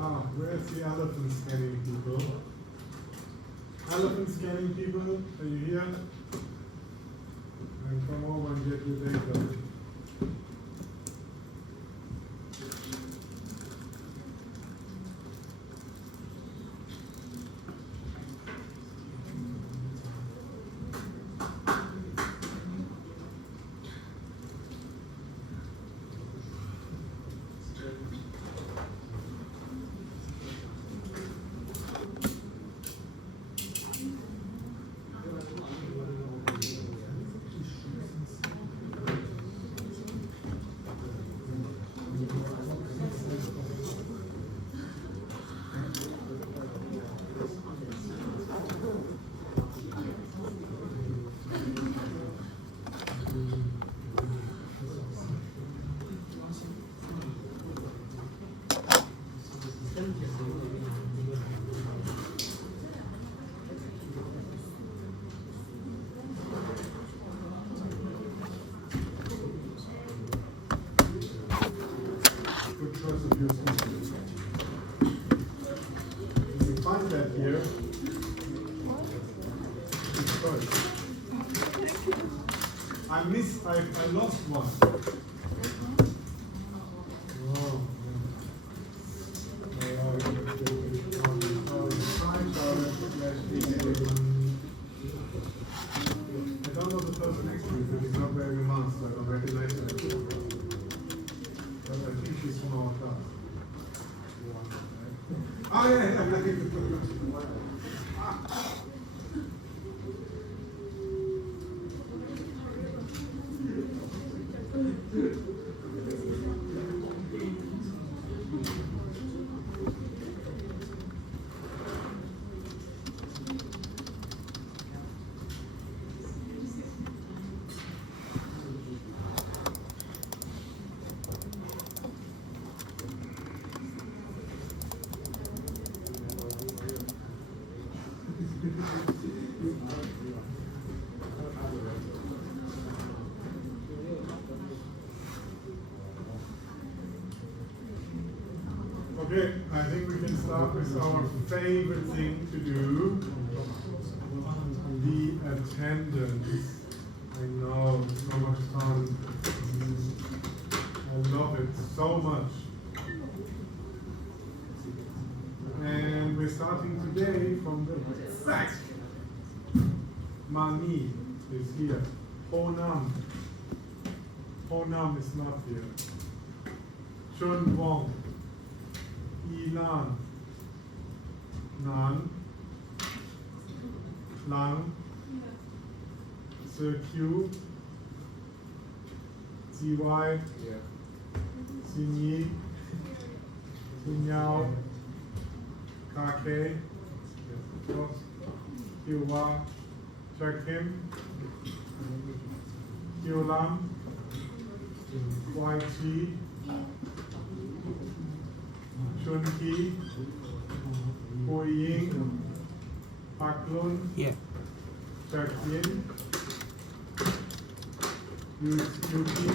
Ah, where's the elephant scanning people? Elephant scanning people, are you here? And come over and get your data. Good choice of your speakers. You can find that here. Good choice. I lost one. Oh. I don't know the person next to you, but he's not wearing a mask, so I don't recognize him. But I think she's from our class. Oh, yeah. Okay, I think we can start with our favorite thing to do, the attendance. I know, it's so much fun. I love it so much. And we're starting today from the back. Mani is here. Honam. Honam is not here. Chun Wong. Ilan, Nan, Lang, Sir Q, CY, Sinyi, Sinyao, Kake, Kiwa, Chakim, Kiolam, YG, Chunki, Ho Ying, Paklun, Chakin, Yuki,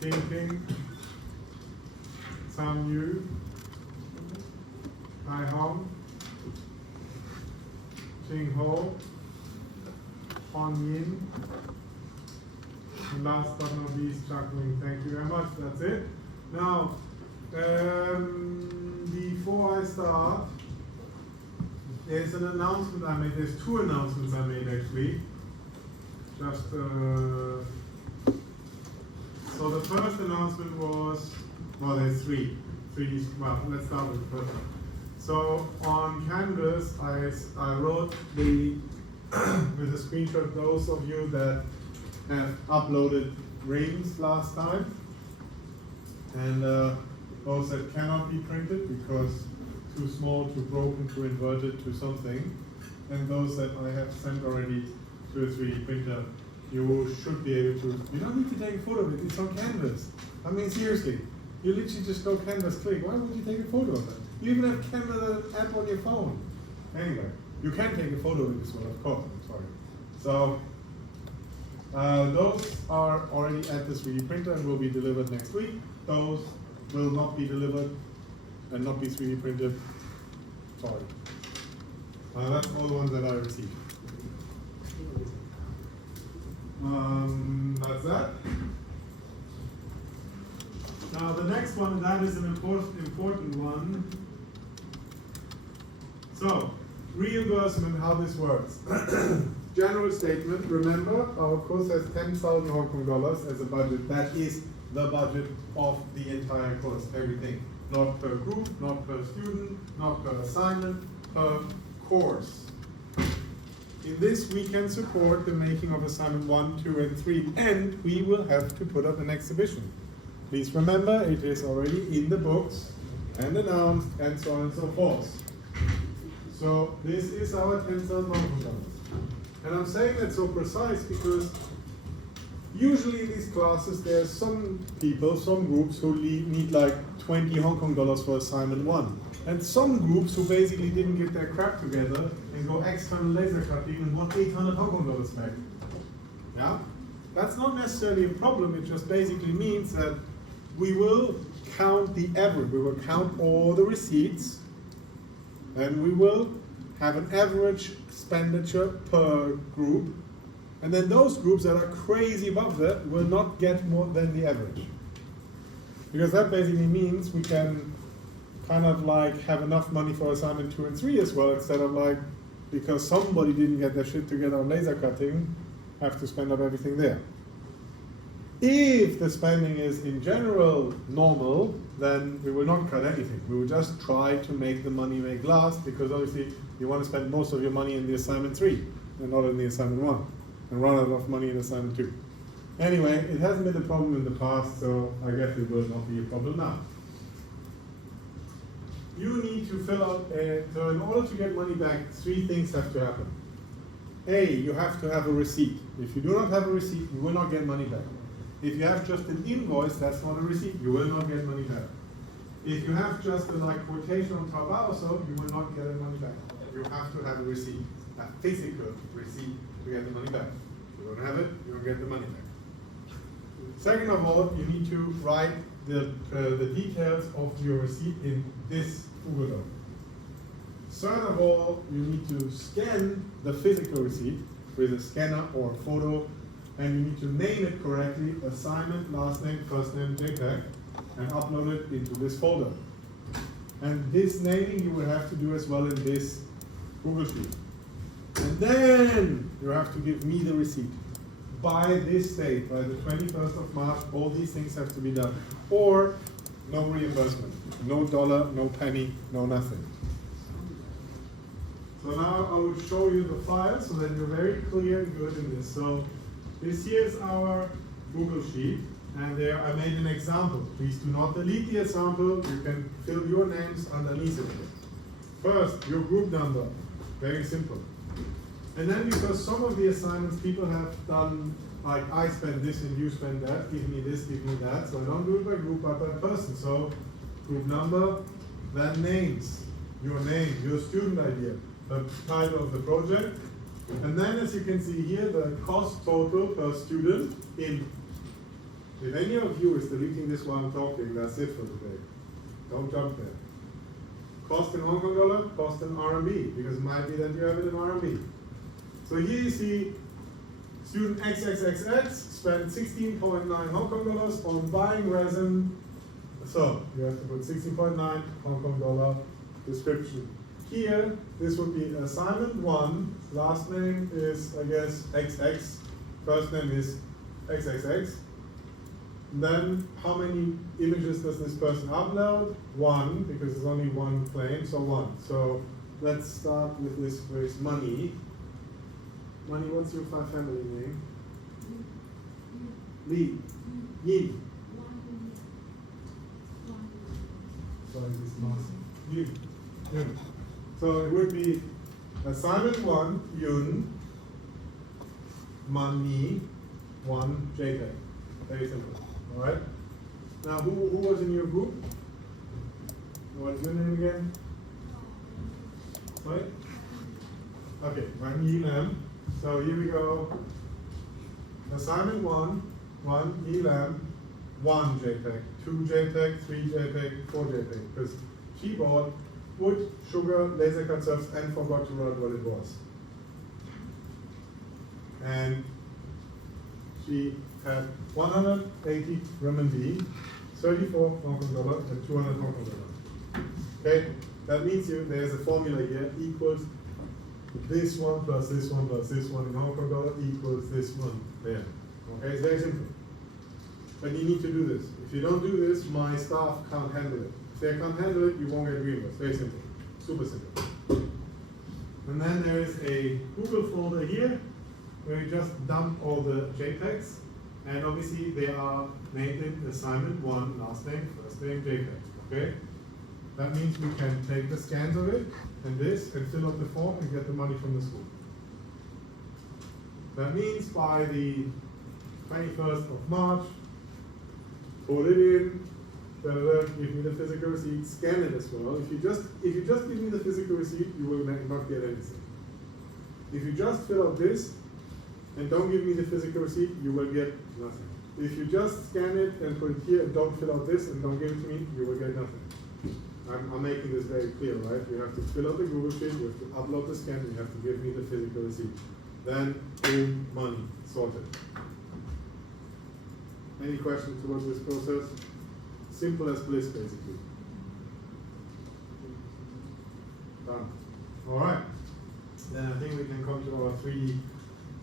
Ting Ting, Sam Yu, Hai Hong, Ching Ho, Hon Yin, and last but not least, Chuckling. Thank you very much. That's it. Now, before I start, there's an announcement I made. There's two announcements I made actually. Just so the first announcement was, well, there's three. Well, let's start with the first one. So on Canvas, I wrote the with a screenshot those of you that have uploaded rings last time, and those that cannot be printed because too small, too broken, too inverted, to something, and those that I have sent already to a 3D printer, you should be able to. You don't need to take a photo of it. It's on Canvas. I mean, seriously, you literally just go Canvas, click. Why would you take a photo of it? You even have Canvas app on your phone. Anyway, you can take a photo of this one, of course. I'm sorry. So those are already at the 3D printer and will be delivered next week. Those will not be delivered and not be 3D printed. Sorry. That's all the ones that I received. That's that. Now the next one, that is an important one. So, reimbursement, how this works. General statement, remember our course has 10,000 Hong Kong dollars as a budget. That is the budget of the entire course, everything. Not per group, not per student, not per assignment, per course. In this we can support the making of assignment 1, 2 and 3, and we will have to put up an exhibition. Please remember it is already in the books and announced and so on and so forth. So this is our 10,000 Hong Kong dollars. And I'm saying that so precise because usually in these classes there's some people, some groups who need like 20 Hong Kong dollars for assignment 1. And some groups who basically didn't get their crap together and go external laser cutting and want 800 Hong Kong dollars back. Yeah? That's not necessarily a problem, it just basically means that we will count the average, we will count all the receipts, and we will have an average expenditure per group, and then those groups that are crazy above that will not get more than the average. Because that basically means we can kind of like have enough money for assignment 2 and 3 as well, instead of like, because somebody didn't get their shit together on laser cutting, have to spend up everything there. If the spending is in general normal, then we will not cut anything. We will just try to make the money make last, because obviously you want to spend most of your money in the assignment 3 and not in the assignment 1, and run out of money in assignment 2. Anyway, it hasn't been a problem in the past, so I guess it will not be a problem now. You need to fill out, so in order to get money back, 3 things have to happen. A, you have to have a receipt. If you do not have a receipt, you will not get money back. If you have just an invoice, that's not a receipt, you will not get money back. If you have just a quotation on Taobao or so, you will not get the money back. You have to have a receipt, a physical receipt to get the money back. If you don't have it, you don't get the money back. Second of all, you need to write the details of your receipt in this Google Doc. Third of all, you need to scan the physical receipt with a scanner or a photo, and you need to name it correctly, assignment, last name, first name, JPEG, and upload it into this folder. And this naming you will have to do as well in this Google Sheet. And then you have to give me the receipt. By this date, by the 21st of March, all these things have to be done. Or no reimbursement, no dollar, no penny, no nothing. So now I will show you the file so that you're very clear and good in this. So this here is our Google Sheet, and there I made an example. Please do not delete the example. You can fill your names underneath it. First, your group number, very simple. And then because some of the assignments people have done, like I spend this and you spend that, give me this, give me that. So I don't do it by group, but by person. So group number, then names, your name, your student ID, the title of the project. And then as you can see here, the cost total per student in. If any of you is deleting this while I'm talking, that's it for today. Don't jump there. Cost in Hong Kong dollar, cost in RMB, because it might be that you have it in RMB. So here you see student XXXX spent 16.9 Hong Kong dollars on buying resin. So you have to put 16.9 Hong Kong dollar description. Here, this would be assignment 1, last name is, I guess, XX, first name is XXX. And then, how many images does this person upload? 1, because there's only one claim, so 1. So let's start with this phrase, money. Money, what's your family name? Lee. Yin. Sorry, this is not Yin. Yin. So it would be assignment 1, Yun, money, 1, JPEG. Very simple. All right. Now, who was in your group? What is your name again? Sorry? Okay, I'm Yilam. So here we go. Assignment 1 Yilam, 1 JPEG, 2 JPEG, 3 JPEG, 4 JPEG. Because keyboard, wood, sugar, laser cut surface, and forgot to write what it was. And she had 180 renminbi, 34 Hong Kong dollars, and 200 Hong Kong dollars. Okay, that means there's a formula here equals this one plus this one plus this one in Hong Kong dollar equals this one there. Okay, it's very simple. But you need to do this. If you don't do this, my staff can't handle it. If they can't handle it, you won't get reimbursed. Very simple. Super simple. And then there is a Google folder here where you just dump all the JPEGs. And obviously they are named in assignment 1, last name, first name, JPEG. Okay? That means we can take the scans of it and this and fill out the form and get the money from the school. That means by the 21st of March, put it in, give me the physical receipt, scan it as well. If you just give me the physical receipt, you will not get anything. If you just fill out this and don't give me the physical receipt, you will get nothing. If you just scan it and put it here and don't fill out this and don't give it to me, you will get nothing. I'm making this very clear, right? You have to fill out the Google Sheet, you have to upload the scan, you have to give me the physical receipt. Then, boom, money, sorted. Any questions towards this process? Simple as bliss, basically. Done. All right. Then I think we can come to our 3D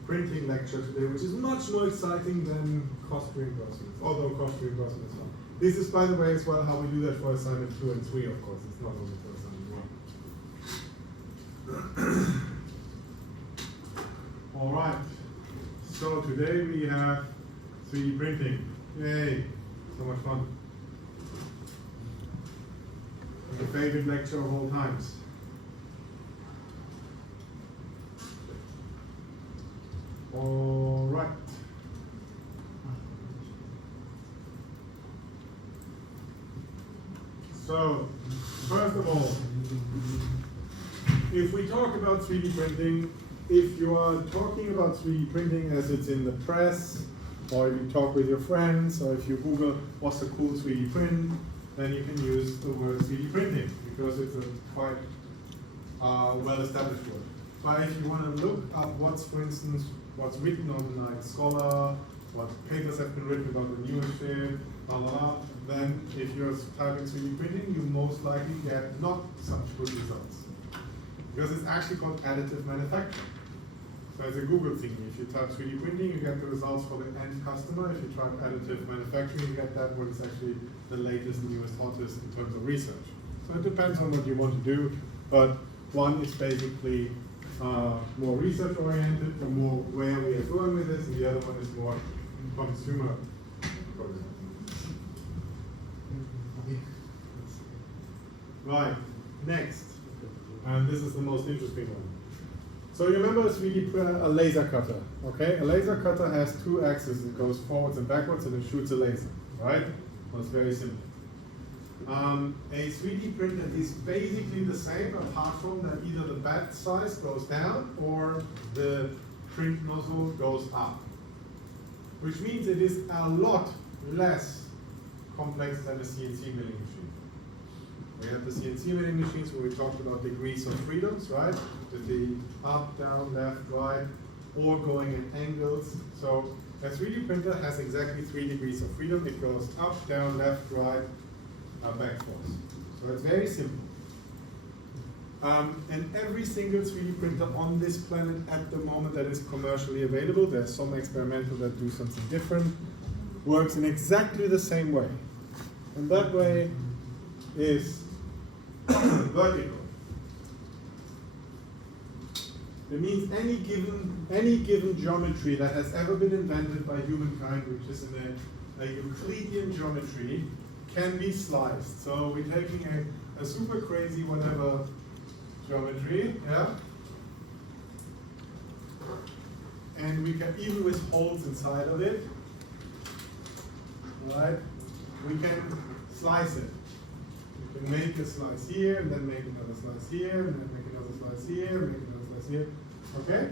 printing lecture today, which is much more exciting than cost reimbursement, although cost reimbursement is fun. This is, by the way, as well how we do that for assignment 2 and 3, of course. It's not only for assignment 1. All right. So today we have 3D printing. Yay! So much fun. My favorite lecture of all times. All right. So, first of all, if we talk about 3D printing, if you are talking about 3D printing as it's in the press, or if you talk with your friends, or if you Google what's a cool 3D print, then you can use the word 3D printing because it's a quite well-established word. But if you want to look up what's, for instance, what's written on like Scholar, what papers have been written about the newest shit, blah blah blah, then if you're typing 3D printing, you most likely get not such good results. Because it's actually called additive manufacturing. So it's a Google thing. If you type 3D printing, you get the results for the end customer. If you type additive manufacturing, you get that what is actually the latest, newest, hottest in terms of research. So it depends on what you want to do, but one is basically more research oriented, or more where we are going with this, and the other one is more consumer oriented. Right, next, and this is the most interesting one. So you remember a laser cutter, okay? A laser cutter has 2 axes. It goes forwards and backwards and it shoots a laser, right? Well, it's very simple. A 3D printer is basically the same, apart from that either the bed size goes down or the print nozzle goes up. Which means it is a lot less complex than a CNC milling machine. We have the CNC milling machines where we talked about degrees of freedoms, right? With the up, down, left, right, or going at angles. So a 3D printer has exactly 3 degrees of freedom. It goes up, down, left, right, back, forth. So it's very simple. And every single 3D printer on this planet at the moment that is commercially available, there's some experimental that do something different, works in exactly the same way. And that way is vertical. It means any given geometry that has ever been invented by humankind, which is in a Euclidean geometry, can be sliced. So we're taking a super crazy whatever geometry, yeah? And we can, even with holes inside of it, alright, we can slice it. We can make a slice here, and then make another slice here, and then make another slice here, make another slice here. Okay?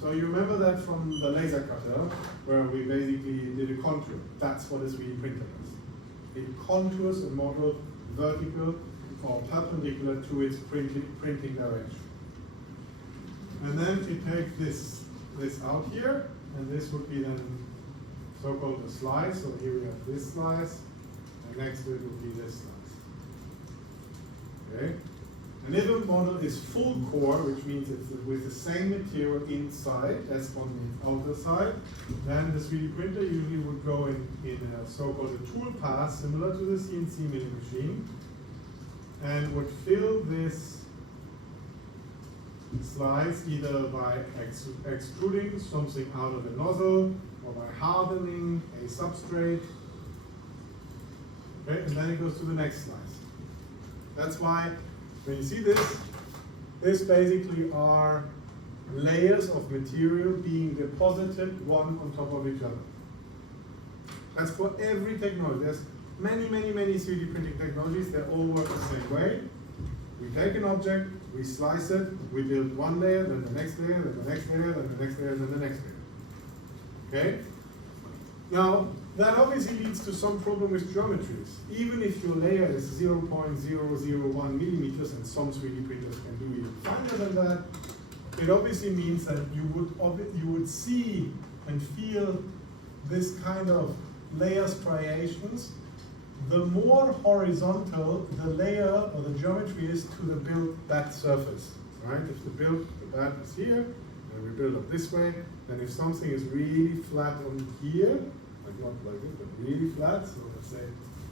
So you remember that from the laser cutter, where we basically did a contour. That's what a 3D printer does. It contours a model vertical or perpendicular to its printing direction. And then it takes this out here, and this would be then so-called a slice. So here we have this slice, and next to it would be this slice. Okay? And if a model is full core, which means it's with the same material inside as on the outer side, then the 3D printer usually would go in a so-called a tool pass, similar to the CNC milling machine, and would fill this slice either by extruding something out of the nozzle or by hardening a substrate. Okay, and then it goes to the next slice. That's why when you see this basically are layers of material being deposited one on top of each other. That's for every technology. There's many 3D printing technologies. They all work the same way. We take an object, we slice it, we build one layer, then the next layer, then the next layer, then the next layer, then the next layer. Okay? Now, that obviously leads to some problem with geometries. Even if your layer is 0.001 millimeters, and some 3D printers can do even finer than that, it obviously means that you would see and feel this kind of layer striations. The more horizontal the layer or the geometry is to the built back surface, right? If the back is here, and we build up this way, then if something is really flat on here, like not like this, but really flat, so let's say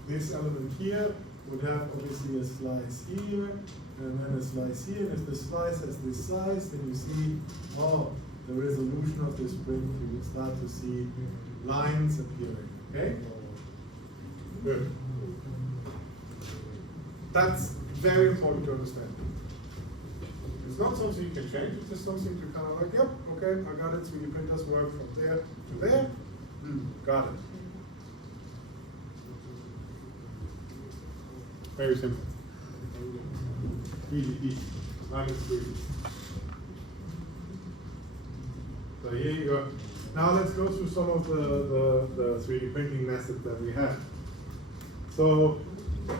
this element here would have obviously a slice here, and then a slice here, and if the slice has this size, then you see, oh, the resolution of this print, you will start to see lines appearing, okay? Good. That's very important to understand. It's not something you can change, it's just something to kind of like, yep, okay, I got it, 3D printers work from there to there, got it. Very simple. Easy, not as easy. So here you go. Now let's go through some of the 3D printing methods that we have. So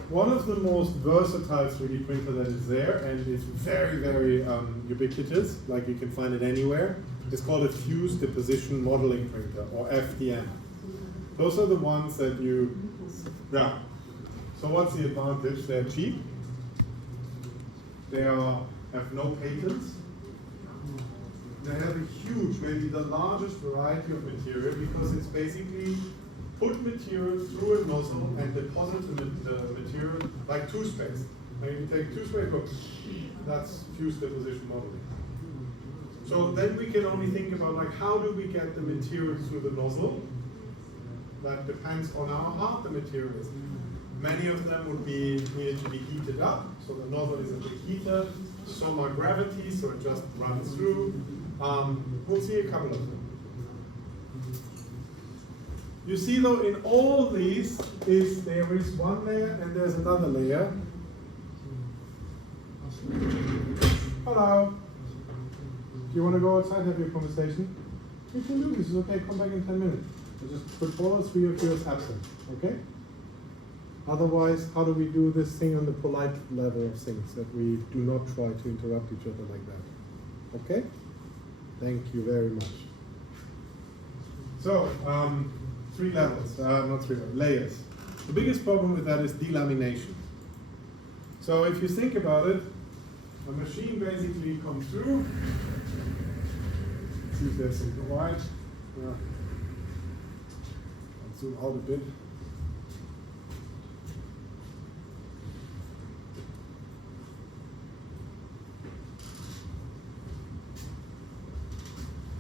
one of the most versatile 3D printer that is there, and it's very ubiquitous, like you can find it anywhere, is called a Fused Deposition Modeling Printer, or FDM. Those are the ones that yeah. So what's the advantage? They're cheap. They have no patents. They have a huge, maybe the largest variety of material, because it's basically put material through a nozzle and deposit the material like toothpaste. And if you take toothpaste, look, that's fused deposition modeling. So then we can only think about like, how do we get the material through the nozzle? That depends on how hard the material is. Many of them would be needed to be heated up, so the nozzle is a big heater. Some are gravity, so it just runs through. We'll see a couple of them. You see though, in all these, there is one layer and there's another layer. Hello. Do you want to go outside and have your conversation? You can do this, it's okay, come back in 10 minutes. So just put all 3 of yours absent, okay? Otherwise, how do we do this thing on the polite level of things, that we do not try to interrupt each other like that? Okay? Thank you very much. So, 3 levels, not 3 levels, layers. The biggest problem with that is delamination. So if you think about it, the machine basically comes through. Let's see if there's something white. I'll zoom out a bit.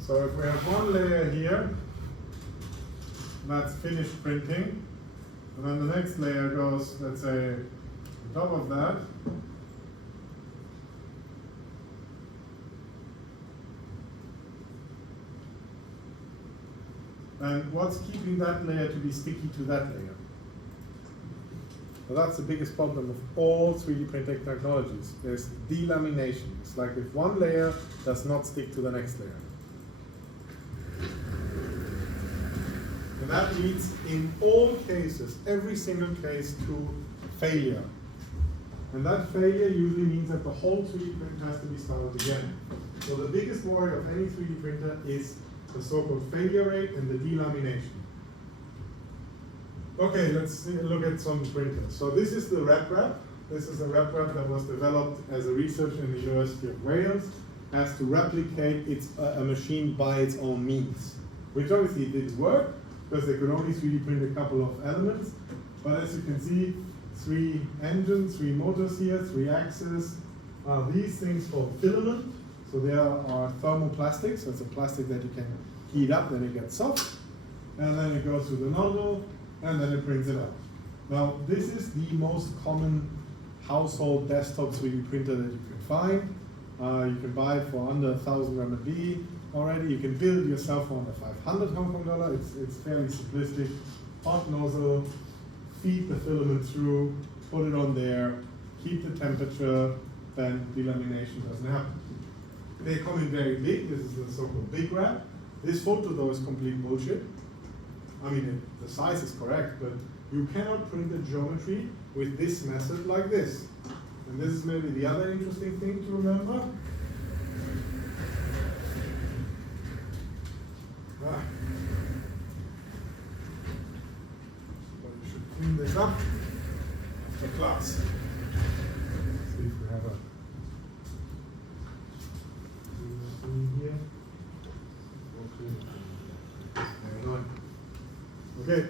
So if we have one layer here, that's finished printing, and then the next layer goes, let's say, on top of that. And what's keeping that layer to be sticky to that layer? Well, that's the biggest problem of all 3D printing technologies. There's delamination. It's like if one layer does not stick to the next layer. And that leads, in all cases, every single case, to failure And that failure usually means that the whole 3D print has to be started again. So the biggest worry of any 3D printer is the so-called failure rate and the delamination. Okay, let's look at some printers. So this is the RepRap. This is a RepRap that was developed as a research in the University of Wales, as to replicate a machine by its own means, which obviously didn't work because they could only 3D print a couple of elements. But as you can see, 3 engines, 3 motors here, 3 axes. These things called filament. So there are thermoplastics. So it's a plastic that you can heat up, then it gets soft, and then it goes through the nozzle, and then it prints it out. Now, this is the most common household desktop 3D printer that you can find. You can buy it for under 1,000 RMB already. You can build yourself for under 500 Hong Kong dollar. It's fairly simplistic. Hot nozzle, feed the filament through, put it on there, keep the temperature, then delamination doesn't happen. They come in very big. This is the so-called big wrap. This photo though is complete bullshit. I mean, the size is correct, but you cannot print the geometry with this method like this. And this is maybe the other interesting thing to remember. But you should clean this up after class. See if we have a here. Okay.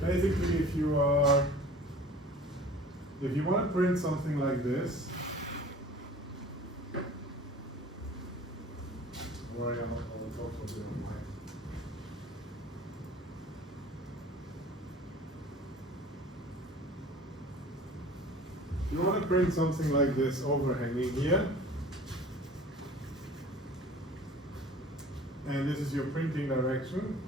Basically, if you want to print something like this, worry, I will talk for a bit of mine. If you want to print something like this overhanging here, and this is your printing direction.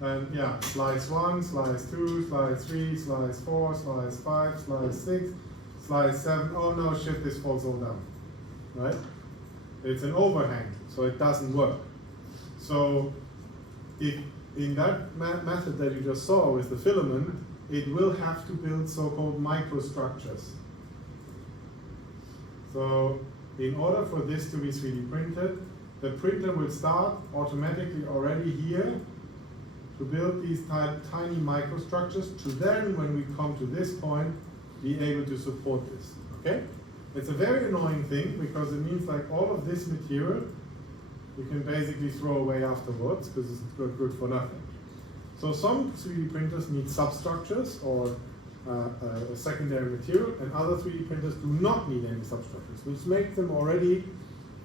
And yeah, slice 1, slice 2, slice 3, slice 4, slice 5, slice 6, slice 7. Oh no, shit, this falls all down. Right? It's an overhang, so it doesn't work. So if in that method that you just saw with the filament, it will have to build so-called microstructures. So in order for this to be 3D printed, the printer will start automatically already here to build these tiny microstructures to then, when we come to this point, be able to support this, okay? It's a very annoying thing because it means like all of this material you can basically throw away afterwards because it's good for nothing. So some 3D printers need substructures or a secondary material, and other 3D printers do not need any substructures, which makes them already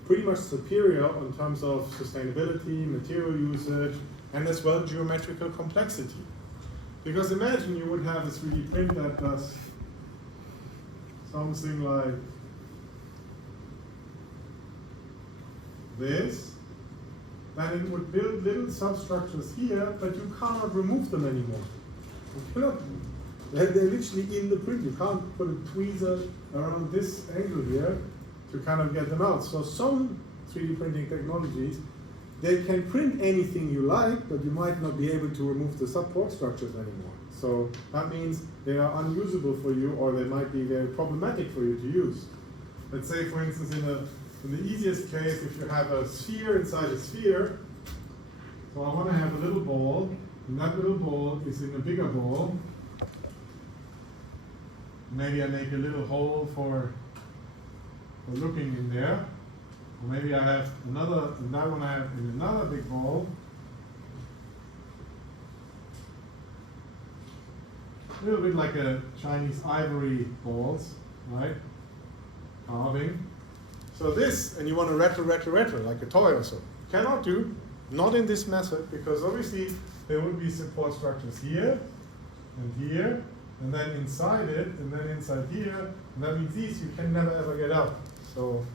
pretty much superior in terms of sustainability, material usage, and as well geometrical complexity. Because imagine you would have a 3D print that does something like this, then it would build little substructures here, but you cannot remove them anymore. You cannot, they're literally in the print. You can't put a tweezer around this angle here to kind of get them out. So some 3D printing technologies, they can print anything you like, but you might not be able to remove the support structures anymore. So that means they are unusable for you, or they might be very problematic for you to use. Let's say, for instance, in the easiest case, if you have a sphere inside a sphere, so I want to have a little ball, and that little ball is in a bigger ball. Maybe I make a little hole for looking in there. Or maybe I have another, and that one I have in another big ball. A little bit like a Chinese ivory balls, right? Carving. So this, and you want to retro, like a toy or so. Cannot do, not in this method, because obviously there would be support structures here, and here, and then inside it, and then inside here, and that means these you can never ever get out. So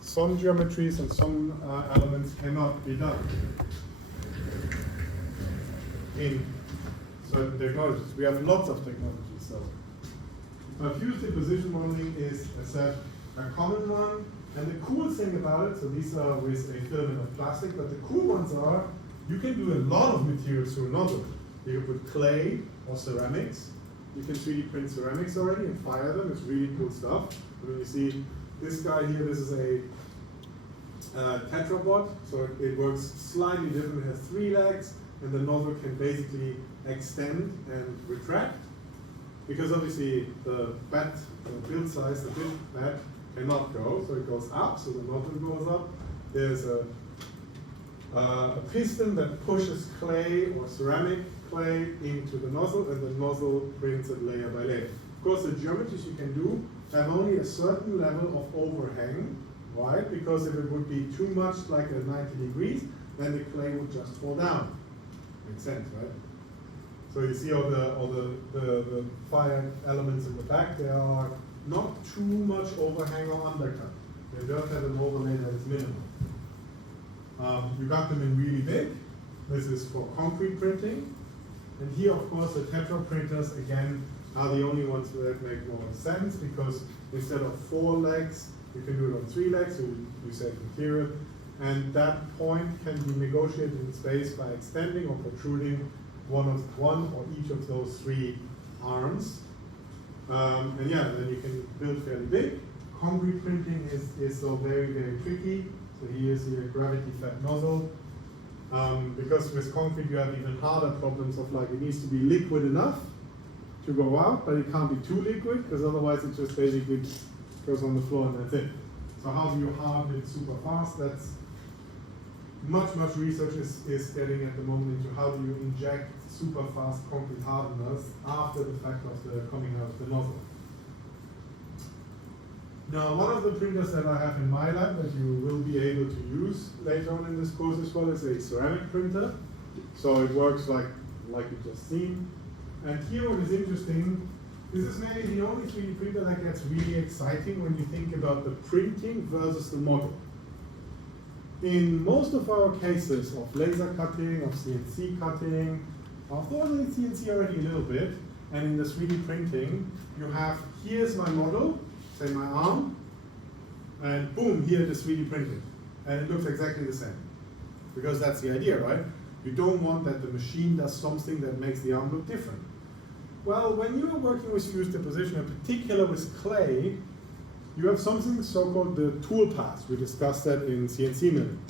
some geometries and some elements cannot be done in certain technologies. We have lots of technologies. So fused deposition modeling is, as said, a common one. And the cool thing about it, so these are with a filament of plastic, but the cool ones are, you can do a lot of materials through a nozzle. You can put clay or ceramics, you can 3D print ceramics already and fire them. It's really cool stuff. I mean, you see this guy here, this is a tetrabot, so it works slightly different. It has 3 legs, and the nozzle can basically extend and retract. Because obviously the bed, the build size, the build bed cannot go, so it goes up, so the nozzle goes up. There's a piston that pushes clay or ceramic clay into the nozzle, and the nozzle prints it layer by layer. Of course, the geometries you can do have only a certain level of overhang, right? Because if it would be too much like a 90 degrees, then the clay would just fall down. Makes sense, right? So you see all the fire elements in the back, there are not too much overhang or undercut. They just have an overlay that is minimal. You got them in really big. This is for concrete printing. And here, of course, the Tetra printers, again, are the only ones that make more sense, because instead of 4 legs, you can do it on 3 legs, so you save material. And that point can be negotiated in space by extending or protruding one or each of those 3 arms. And yeah, then you can build fairly big. Concrete printing is so very, very tricky. So here's your gravity-fed nozzle. Because with concrete you have even harder problems of like it needs to be liquid enough to go out, but it can't be too liquid, because otherwise it just basically goes on the floor and that's it. So how do you harden it super fast? That's much research is getting at the moment into how do you inject super fast concrete hardeners after the fact of the coming out of the nozzle. Now, one of the printers that I have in my lab that you will be able to use later on in this course as well is a ceramic printer. So it works like you've just seen. And here what is interesting, this is maybe the only 3D printer that gets really exciting when you think about the printing versus the model. In most of our cases of laser cutting, of CNC cutting, although in CNC already a little bit, and in the 3D printing, you have, here's my model, say my arm, and boom, here it is 3D printed. And it looks exactly the same. Because that's the idea, right? You don't want that the machine does something that makes the arm look different. Well, when you are working with fused deposition, in particular with clay, you have something so-called the tool path. We discussed that in CNC milling.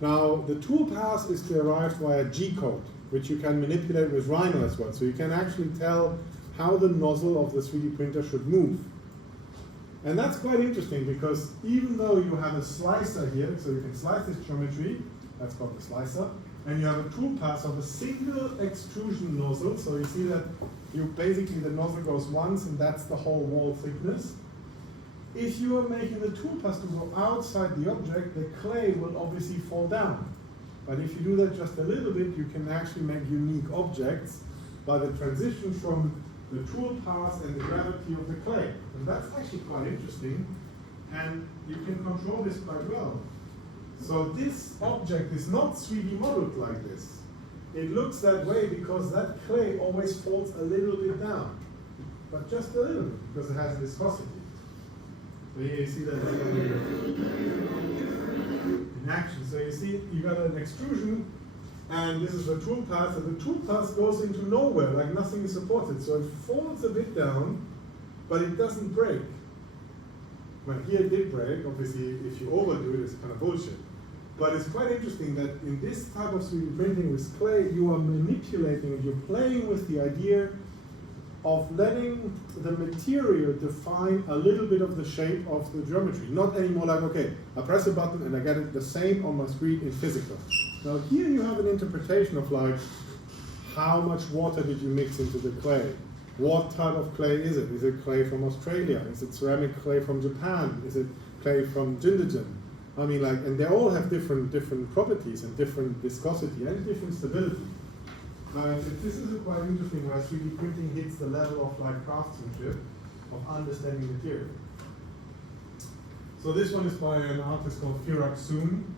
Now, the tool path is derived via G-code, which you can manipulate with Rhino as well. So you can actually tell how the nozzle of the 3D printer should move. And that's quite interesting, because even though you have a slicer here, so you can slice this geometry, that's called the slicer, and you have a tool path of a single extrusion nozzle, so you see that basically the nozzle goes once and that's the whole wall thickness. If you are making the tool path to go outside the object, the clay will obviously fall down. But if you do that just a little bit, you can actually make unique objects by the transition from the tool path and the gravity of the clay. And that's actually quite interesting, and you can control this quite well. So this object is not 3D modeled like this. It looks that way because that clay always falls a little bit down, but just a little bit, because it has viscosity. So here you see that in action. So you see, you got an extrusion, and this is the tool path, and the tool path goes into nowhere, like nothing is supported. So it falls a bit down, but it doesn't break. Well, here it did break. Obviously, if you overdo it, it's kind of bullshit. But it's quite interesting that in this type of 3D printing with clay, you are manipulating it, you're playing with the idea of letting the material define a little bit of the shape of the geometry. Not anymore like, okay, I press a button and I get it the same on my screen in physical. Now here you have an interpretation of like, how much water did you mix into the clay? What type of clay is it? Is it clay from Australia? Is it ceramic clay from Japan? Is it clay from Jindajan? I mean, like, and they all have different properties and different viscosity and different stability. This is quite interesting where 3D printing hits the level of like craftsmanship, of understanding material. So this one is by an artist called Firak Soon,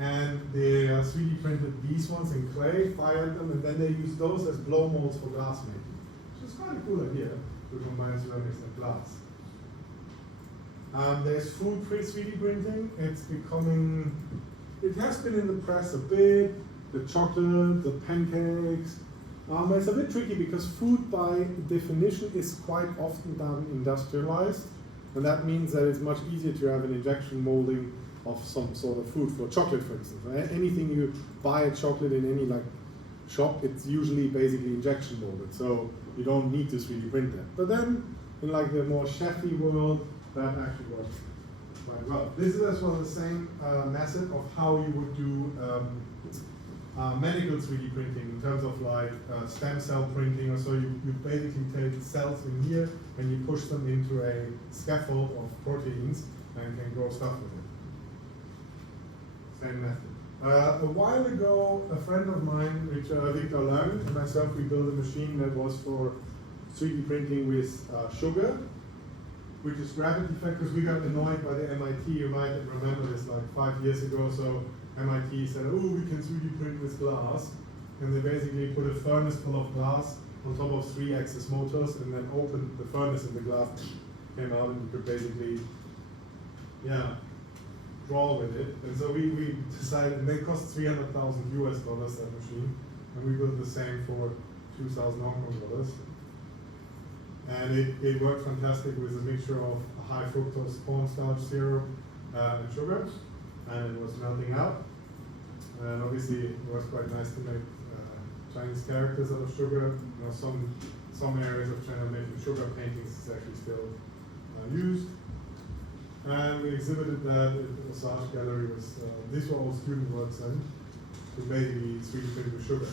and they 3D printed these ones in clay, fired them, and then they use those as blow molds for glass making. Which is quite a cool idea to combine ceramics and glass. There's food 3D printing. It's becoming, it has been in the press a bit. The chocolate, the pancakes, It's a bit tricky because food by definition is quite often done industrialized, and that means that it's much easier to have an injection molding of some sort of food, for chocolate for instance. Right? Anything you buy a chocolate in any like shop, it's usually basically injection molded, so you don't need to 3D print it. But then in like the more chefy world, that actually works quite well. This is as well the same method of how you would do medical 3D printing in terms of like stem cell printing or so. You basically take cells in here and you push them into a scaffold of proteins and can grow stuff with it. Same method. A while ago, a friend of mine, Victor Lang, and myself, we built a machine that was for 3D printing with sugar, which is gravity fed, because we got annoyed by the MIT. You might remember this like 5 years ago. So MIT said, oh, we can 3D print with glass. And they basically put a furnace full of glass on top of 3-axis motors and then opened the furnace and the glass came out and you could basically, draw with it. And so we decided, and they cost $300,000 US, that machine. And we built the same for 2,000 Hong Kong dollars. And it worked fantastic with a mixture of high fructose cornstarch syrup and sugar, and it was melting out. And obviously, it was quite nice to make Chinese characters out of sugar. You know, some areas of China making sugar paintings is actually still used. And we exhibited that at the Osage Gallery. These were all student works then, to basically 3D print with sugar.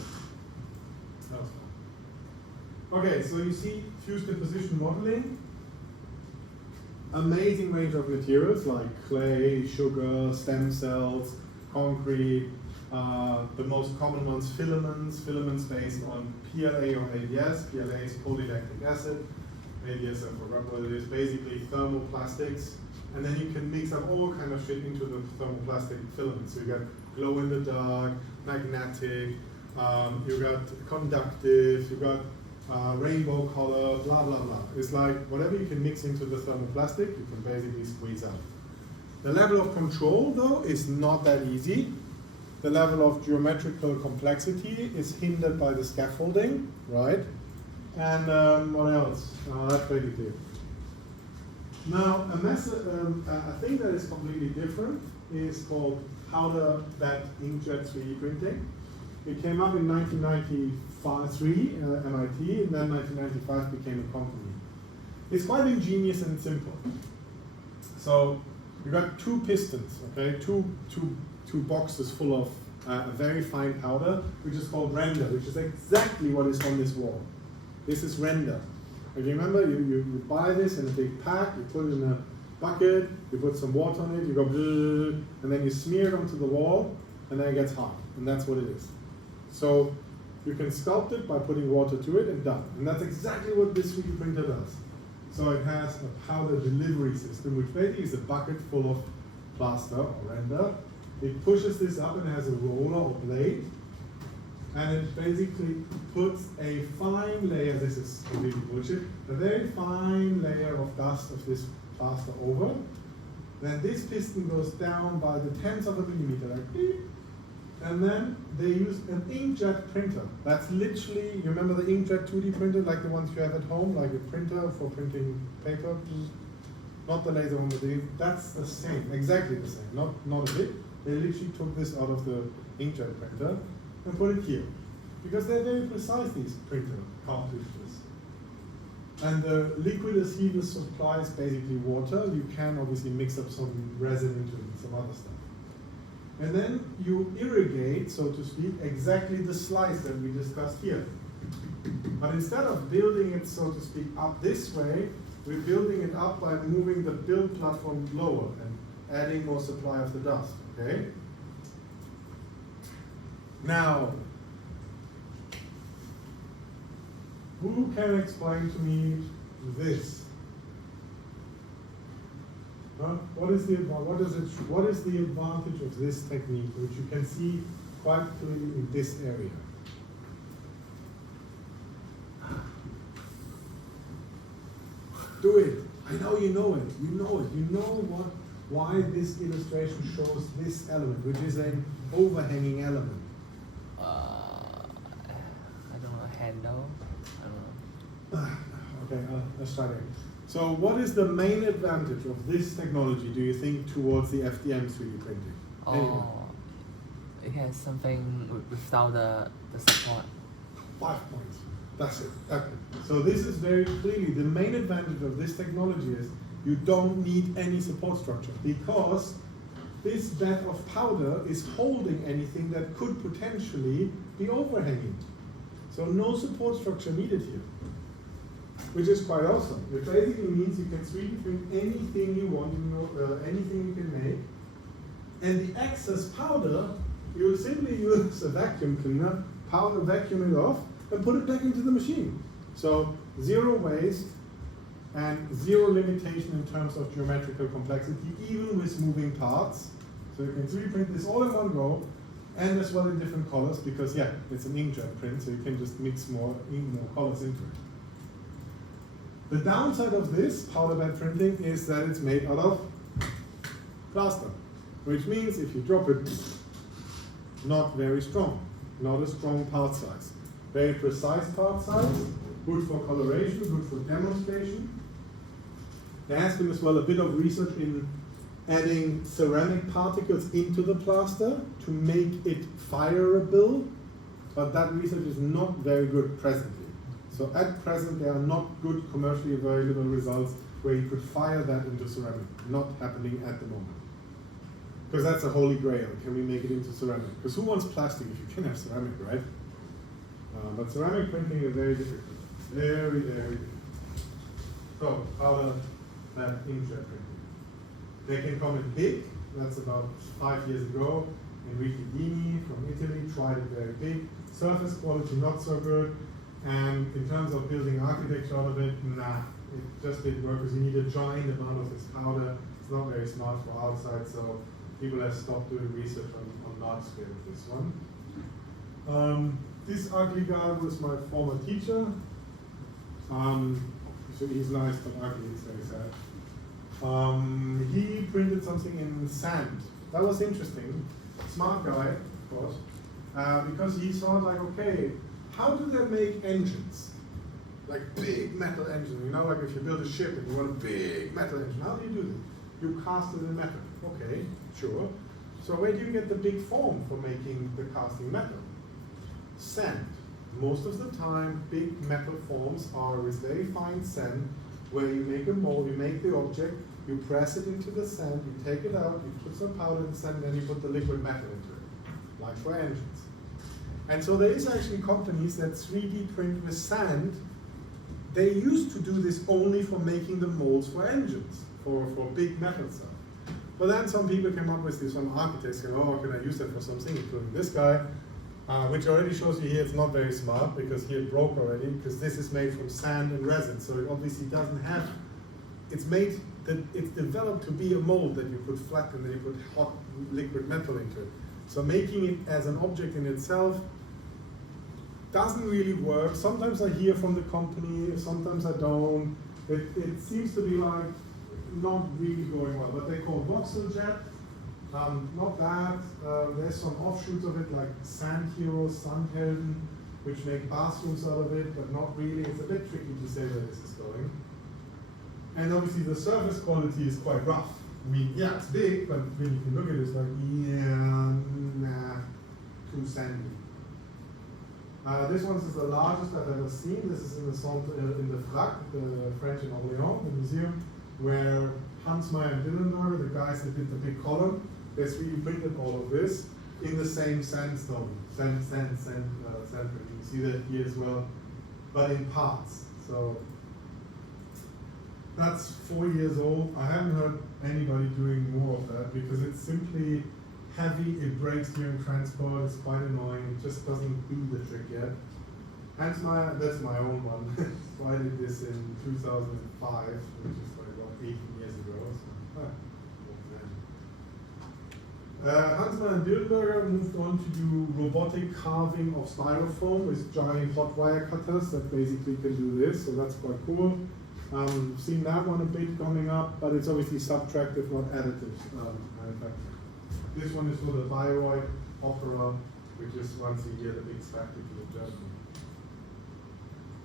That was fun. Okay, so you see fused deposition modeling. Amazing range of materials like clay, sugar, stem cells, concrete. The most common ones, filaments based on PLA or ABS. PLA is polylactic acid. ABS, I forgot what it is, basically thermoplastics. And then you can mix up all kind of shit into the thermoplastic filaments. So you got glow in the dark, magnetic, you got conductive, you got rainbow color, blah, blah, blah. It's like whatever you can mix into the thermoplastic, you can basically squeeze out. The level of control, though, is not that easy. The level of geometrical complexity is hindered by the scaffolding, right? And what else? That's basically it. Now, a thing that is completely different is called powder bed inkjet 3D printing. It came up in 1993 at MIT, and then 1995 became a company. It's quite ingenious and simple. So you got two pistons, okay, two boxes full of a very fine powder, which is called render, which is exactly what is on this wall. This is render. If you remember, you buy this in a big pack, you put it in a bucket, you put some water on it, you go, and then you smear it onto the wall, and then it gets hard, and that's what it is. So you can sculpt it by putting water to it and done. And that's exactly what this 3D printer does. So it has a powder delivery system, which basically is a bucket full of plaster or render. It pushes this up and has a roller or blade. And it basically puts a fine layer, this is completely bullshit, a very fine layer of dust of this plaster over. Then this piston goes down by the tenth of a millimeter, like beep. And then they use an inkjet printer. That's literally, you remember the inkjet 2D printer, like the ones you have at home, like a printer for printing paper? Not the laser one, but that's the same, exactly the same, not a bit. They literally took this out of the inkjet printer and put it here. Because they're very precise, these printer cartridges. And the liquid adhesive supply is basically water. You can obviously mix up some resin into it and some other stuff. And then you irrigate, so to speak, exactly the slice that we discussed here. But instead of building it, so to speak, up this way, we're building it up by moving the build platform lower and adding more supply of the dust, okay? Now, who can explain to me this? What is the advantage of this technique, which you can see quite clearly in this area? Do it. I know you know it. You know it. You know why this illustration shows this element, which is an overhanging element. I don't know. handle. I don't know. Okay, let's try again. So what is the main advantage of this technology, do you think, towards the FDM 3D printing? Anyone? It has something without the support. 5 points. That's it. Okay. So this is very clearly the main advantage of this technology is you don't need any support structure because this bed of powder is holding anything that could potentially be overhanging. So no support structure needed here, which is quite awesome. It basically means you can 3D print anything you want, anything you can make, and the excess powder, you simply use a vacuum cleaner, vacuum it off, and put it back into the machine. So 0 waste and 0 limitation in terms of geometrical complexity, even with moving parts. So you can 3D print this all in one go, and as well in different colors, because yeah, it's an inkjet print, so you can just mix more colors into it. The downside of this powder bed printing is that it's made out of plaster, which means if you drop it, not very strong, not a strong part size. Very precise part size, good for coloration, good for demonstration. There has been as well a bit of research in adding ceramic particles into the plaster to make it fireable, but that research is not very good presently. So at present there are not good commercially available results where you could fire that into ceramic, not happening at the moment. Because that's a holy grail, can we make it into ceramic? Because who wants plastic if you can have ceramic, right? But ceramic printing is very difficult, very, very difficult. So, powder bed inkjet printing. They can come in big, that's about 5 years ago. Enrico Dini from Italy tried it very big. Surface quality not so good, and in terms of building architecture out of it, nah, it just didn't work because you need a giant amount of this powder. It's not very smart for outside, so people have stopped doing research on large scale with this one. This ugly guy was my former teacher. So he's nice but ugly, it's very sad. He printed something in sand. That was interesting. Smart guy, of course, because he thought like, okay, how do they make engines? Like big metal engines, you know, like if you build a ship and you want a big metal engine, how do you do this? You cast it in metal. Okay, sure. So where do you get the big form for making the casting metal? Sand. Most of the time, big metal forms are with very fine sand, where you make a mold, you make the object, you press it into the sand, you take it out, you put some powder in the sand, and then you put the liquid metal into it, like for engines. And so there is actually companies that 3D print with sand. They used to do this only for making the molds for engines, for big metal stuff. But then some people came up with this, some architects saying, oh, can I use that for something, including this guy, which already shows you here it's not very smart, because here it broke already, because this is made from sand and resin, so it obviously doesn't have, it's developed to be a mold that you put flat and then you put hot liquid metal into it. So making it as an object in itself doesn't really work. Sometimes I hear from the company, sometimes I don't. It seems to be like not really going well. But they call Voxeljet, not bad. There's some offshoots of it like Sand Hero, Sandhelden, which make bathrooms out of it, but not really. It's a bit tricky to say where this is going. And obviously the surface quality is quite rough. I mean, yeah, it's big, but when you can look at it, it's like, yeah, nah, too sandy. This one is the largest I've ever seen. This is in the FRAC, the French in Orléans, the museum, where Hans Meyer and Dillenberger, the guys that did the big column, they 3D printed all of this in the same sandstone, sand print. You can see that here as well, but in parts. So that's 4 years old. I haven't heard anybody doing more of that because it's simply heavy, it breaks during transport, it's quite annoying, it just doesn't do the trick yet. Hans Meyer, that's my own one. So I did this in 2005, which is like about 18 years ago. So, Hans Meyer and Dillenberger moved on to do robotic carving of styrofoam with giant hot wire cutters that basically can do this, so that's quite cool. Seen that one a bit coming up, but it's obviously subtractive, not additive manufacturing. This one is for the Bayreuth Opera, which is once a year the big spectacle in Germany.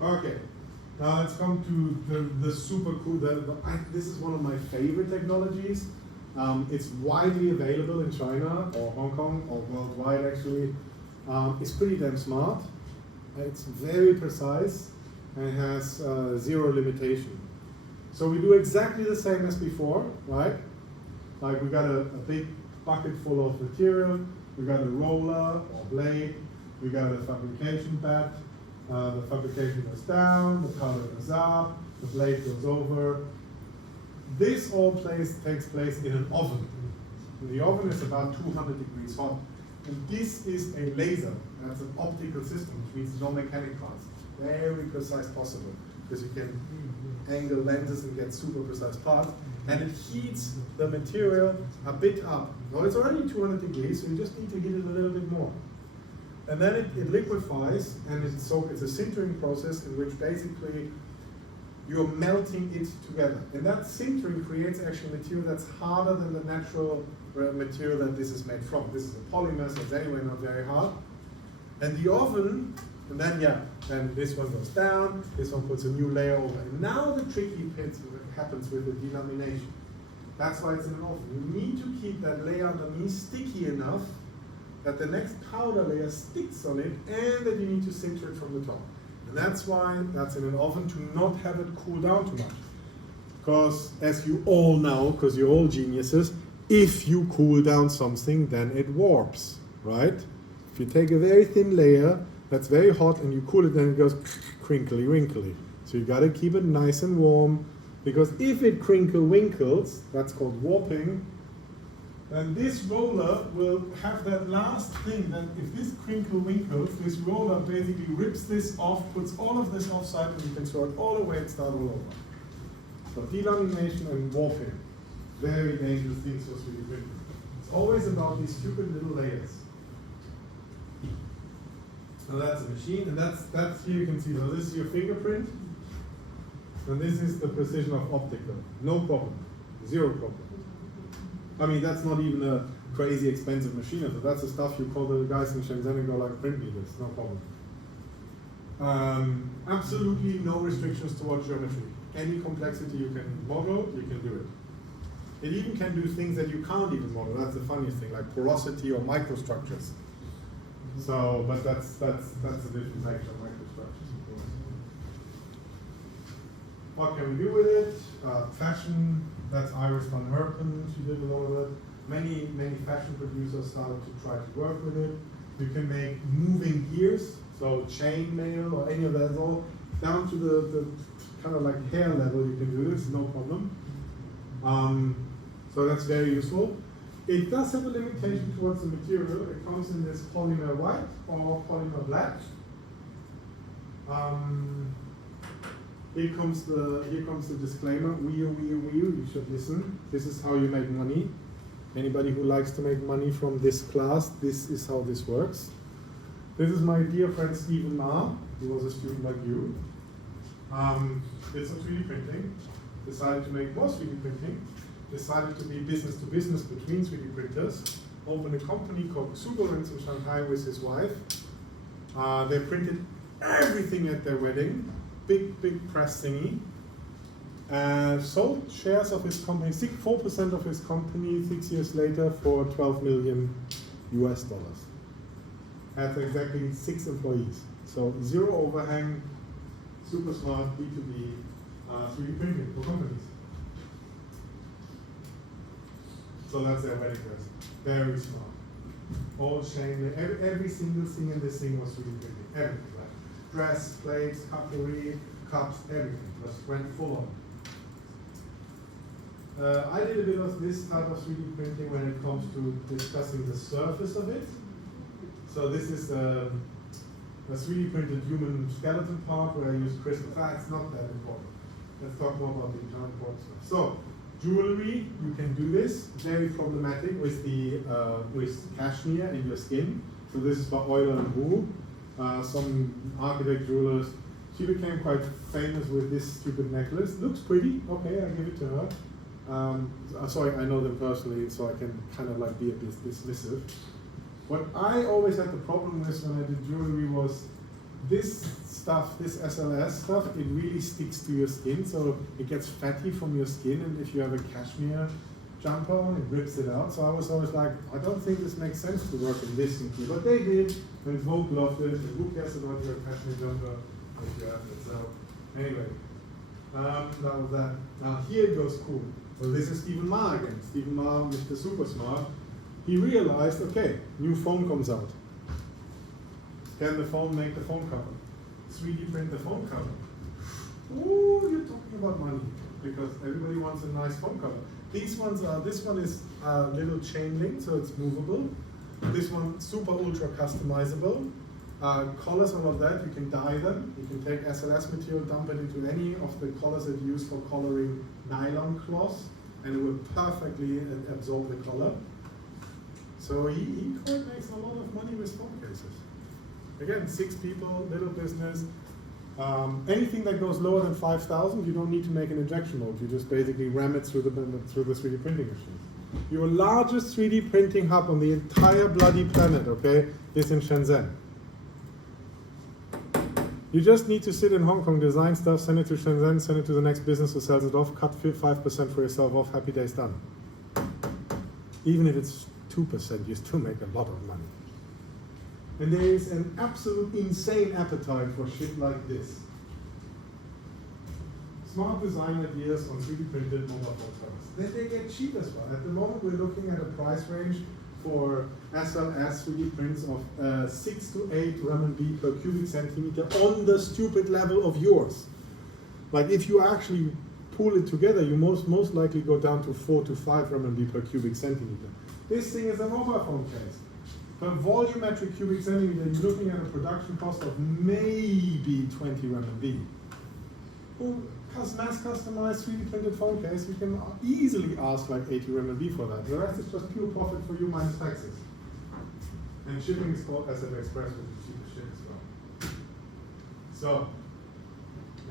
Okay, now let's come to the super cool, this is one of my favorite technologies. It's widely available in China or Hong Kong or worldwide actually. It's pretty damn smart. It's very precise and has zero limitation. So we do exactly the same as before, right? Like we got a big bucket full of material, we got a roller or blade, we got a fabrication bed, the fabrication goes down, the powder goes up, the blade goes over. This all takes place in an oven. The oven is about 200 degrees hot. And this is a laser. That's an optical system, which means no mechanic parts. Very precise possible, because you can angle lenses and get super precise parts. And it heats the material a bit up. Now it's already 200 degrees, so you just need to heat it a little bit more. And then it liquefies, and it's a sintering process in which basically you're melting it together. And that sintering creates actually material that's harder than the natural material that this is made from. This is a polymer, so it's anyway not very hard. And the oven, and then then this one goes down, this one puts a new layer over. And now the tricky bit happens with the delamination. That's why it's in an oven. You need to keep that layer underneath sticky enough that the next powder layer sticks on it, and that you need to sinter it from the top. And that's why that's in an oven, to not have it cool down too much. Because as you all know, because you're all geniuses, if you cool down something, then it warps, right? If you take a very thin layer that's very hot and you cool it, then it goes crinkly, wrinkly. So you gotta keep it nice and warm, because if it winkles, that's called warping, then this roller will have that last thing, that if this crinkle winkles, this roller basically rips this off, puts all of this offside, and you can throw it all away and start all over. So delamination and warping, very dangerous things for 3D printing. It's always about these stupid little layers. Now that's a machine, and that's here you can see, so this is your fingerprint, and this is the precision of optical. No problem, zero problem. I mean, that's not even a crazy expensive machine, so that's the stuff you call the guys in Shenzhen and go like, print me this, no problem. Absolutely no restrictions towards geometry. Any complexity you can model, you can do it. It even can do things that you can't even model. That's the funniest thing, like porosity or microstructures. So, but that's a different section of microstructures, of course. What can we do with it? Fashion, that's Iris van Herpen, she did a lot of it. Many fashion producers started to try to work with it. You can make moving gears, so chain mail or any of that, all down to the kind of like hair level. You can do this, no problem. So that's very useful. It does have a limitation towards the material. It comes in this polymer white or polymer black. Here comes the disclaimer. You should listen. This is how you make money. Anybody who likes to make money from this class, this is how this works. This is my dear friend Stephen Ma, who was a student like you. Did some 3D printing, decided to make more 3D printing, decided to be business to business between 3D printers, opened a company called Xuguorens in Shanghai with his wife. They printed everything at their wedding, big press thingy. Sold shares of his company, 4% of his company 6 years later for $12 million US. Had exactly 6 employees. So zero overhang, super smart B2B 3D printing for companies. So that's their wedding dress. Very smart. All chain, every single thing in this thing was 3D printing. Everything, like dress, plates, cutlery, cups, everything. Just went full on. I did a bit of this type of 3D printing when it comes to discussing the surface of it. So this is a 3D printed human skeleton part where I use crystals. It's not that important. Let's talk more about the important stuff. So, jewelry, you can do this. Very problematic with the with cashmere in your skin. So this is by Euler and Wu. Some architect jewelers. She became quite famous with this stupid necklace. Looks pretty. Okay, I give it to her. Sorry, I know them personally, so I can kind of like be a bit dismissive. What I always had the problem with when I did jewelry was this stuff, this SLS stuff, it really sticks to your skin, so it gets fatty from your skin, and if you have a cashmere jumper on, it rips it out. So I was always like, I don't think this makes sense to work in this in here. But they did, and Vogue loved it, and who cares about your cashmere jumper if you have it. So anyway, that was that. Now here it goes cool. Well, this is Stephen Ma again. Stephen Ma, Mr. Super Smart. He realized, okay, new phone comes out. Can the phone make the phone cover? 3D print the phone cover. Ooh, you're talking about money, because everybody wants a nice phone cover. These ones are, this one is a little chain link, so it's movable. This one, super ultra customizable. Collars, all of that, you can dye them. You can take SLS material, dump it into any of the collars that you use for coloring nylon cloth, and it will perfectly absorb the color. So he quite makes a lot of money with phone cases. Again, 6 people, little business. Anything that goes lower than 5,000, you don't need to make an injection mold. You just basically ram it through the 3D printing machine. Your largest 3D printing hub on the entire bloody planet, okay, is in Shenzhen. You just need to sit in Hong Kong, design stuff, send it to Shenzhen, send it to the next business who sells it off, cut 5% for yourself off, happy days done. Even if it's 2%, you still make a lot of money. And there is an absolute insane appetite for shit like this. Smart design ideas on 3D printed mobile phone covers. They get cheap as well. At the moment, we're looking at a price range for SLS 3D prints of 6 to 8 RMB per cubic centimeter on the stupid level of yours. Like if you actually pull it together, you most likely go down to 4 to 5 RMB per cubic centimeter. This thing is a mobile phone case. Per volumetric cubic centimeter, you're looking at a production cost of maybe 20 RMB. Mass customized 3D printed phone case, you can easily ask like 80 RMB for that. The rest is just pure profit for you minus taxes. And shipping is called SF Express, which is cheap shit as well. So,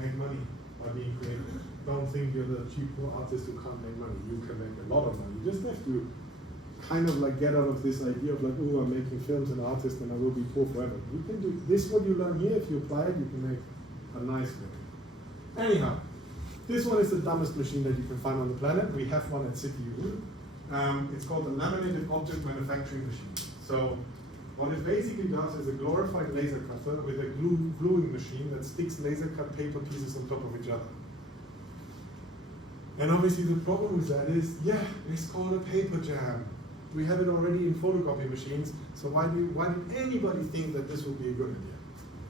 make money by being creative. Don't think you're the cheap artist who can't make money. You can make a lot of money. You just have to kind of like get out of this idea of like, oh, I'm making films and artist and I will be poor forever. You can do this, what you learn here, if you apply it, you can make a nice living. Anyhow, this one is the dumbest machine that you can find on the planet. We have one at CityU. It's called the Laminated Object Manufacturing Machine. So what it basically does is a glorified laser cutter with a gluing machine that sticks laser cut paper pieces on top of each other. And obviously the problem with that is, yeah, it's called a paper jam. We have it already in photocopy machines, so why did anybody think that this would be a good idea?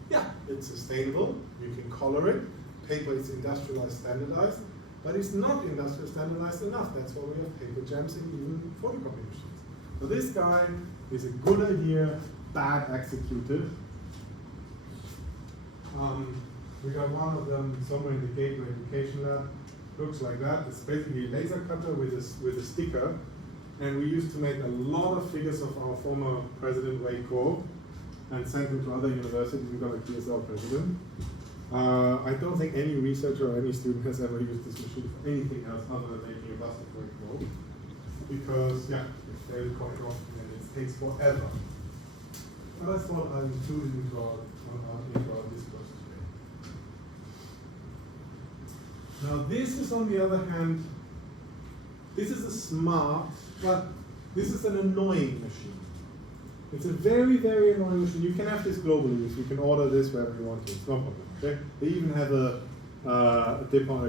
Yeah, it's sustainable, you can color it, paper is industrialized, standardized, but it's not industrial standardized enough. That's why we have paper jams in even photocopy machines. So this guy is a good idea, bad executed. We got one of them somewhere in the Gateway Education Lab. Looks like that. It's basically a laser cutter with a sticker. And we used to make a lot of figures of our former president, Wei Kuo, and sent them to other universities. We got a PSL president. I don't think any researcher or any student has ever used this machine for anything else other than making a bust of Wei Kuo. Because, yeah, it's very comical and it takes forever. But that's what I included into our discourse today. Now this is, on the other hand, this is a smart, but this is an annoying machine. It's a very, very annoying machine. You can have this globally, so you can order this wherever you want to. It's no problem. Okay? They even have a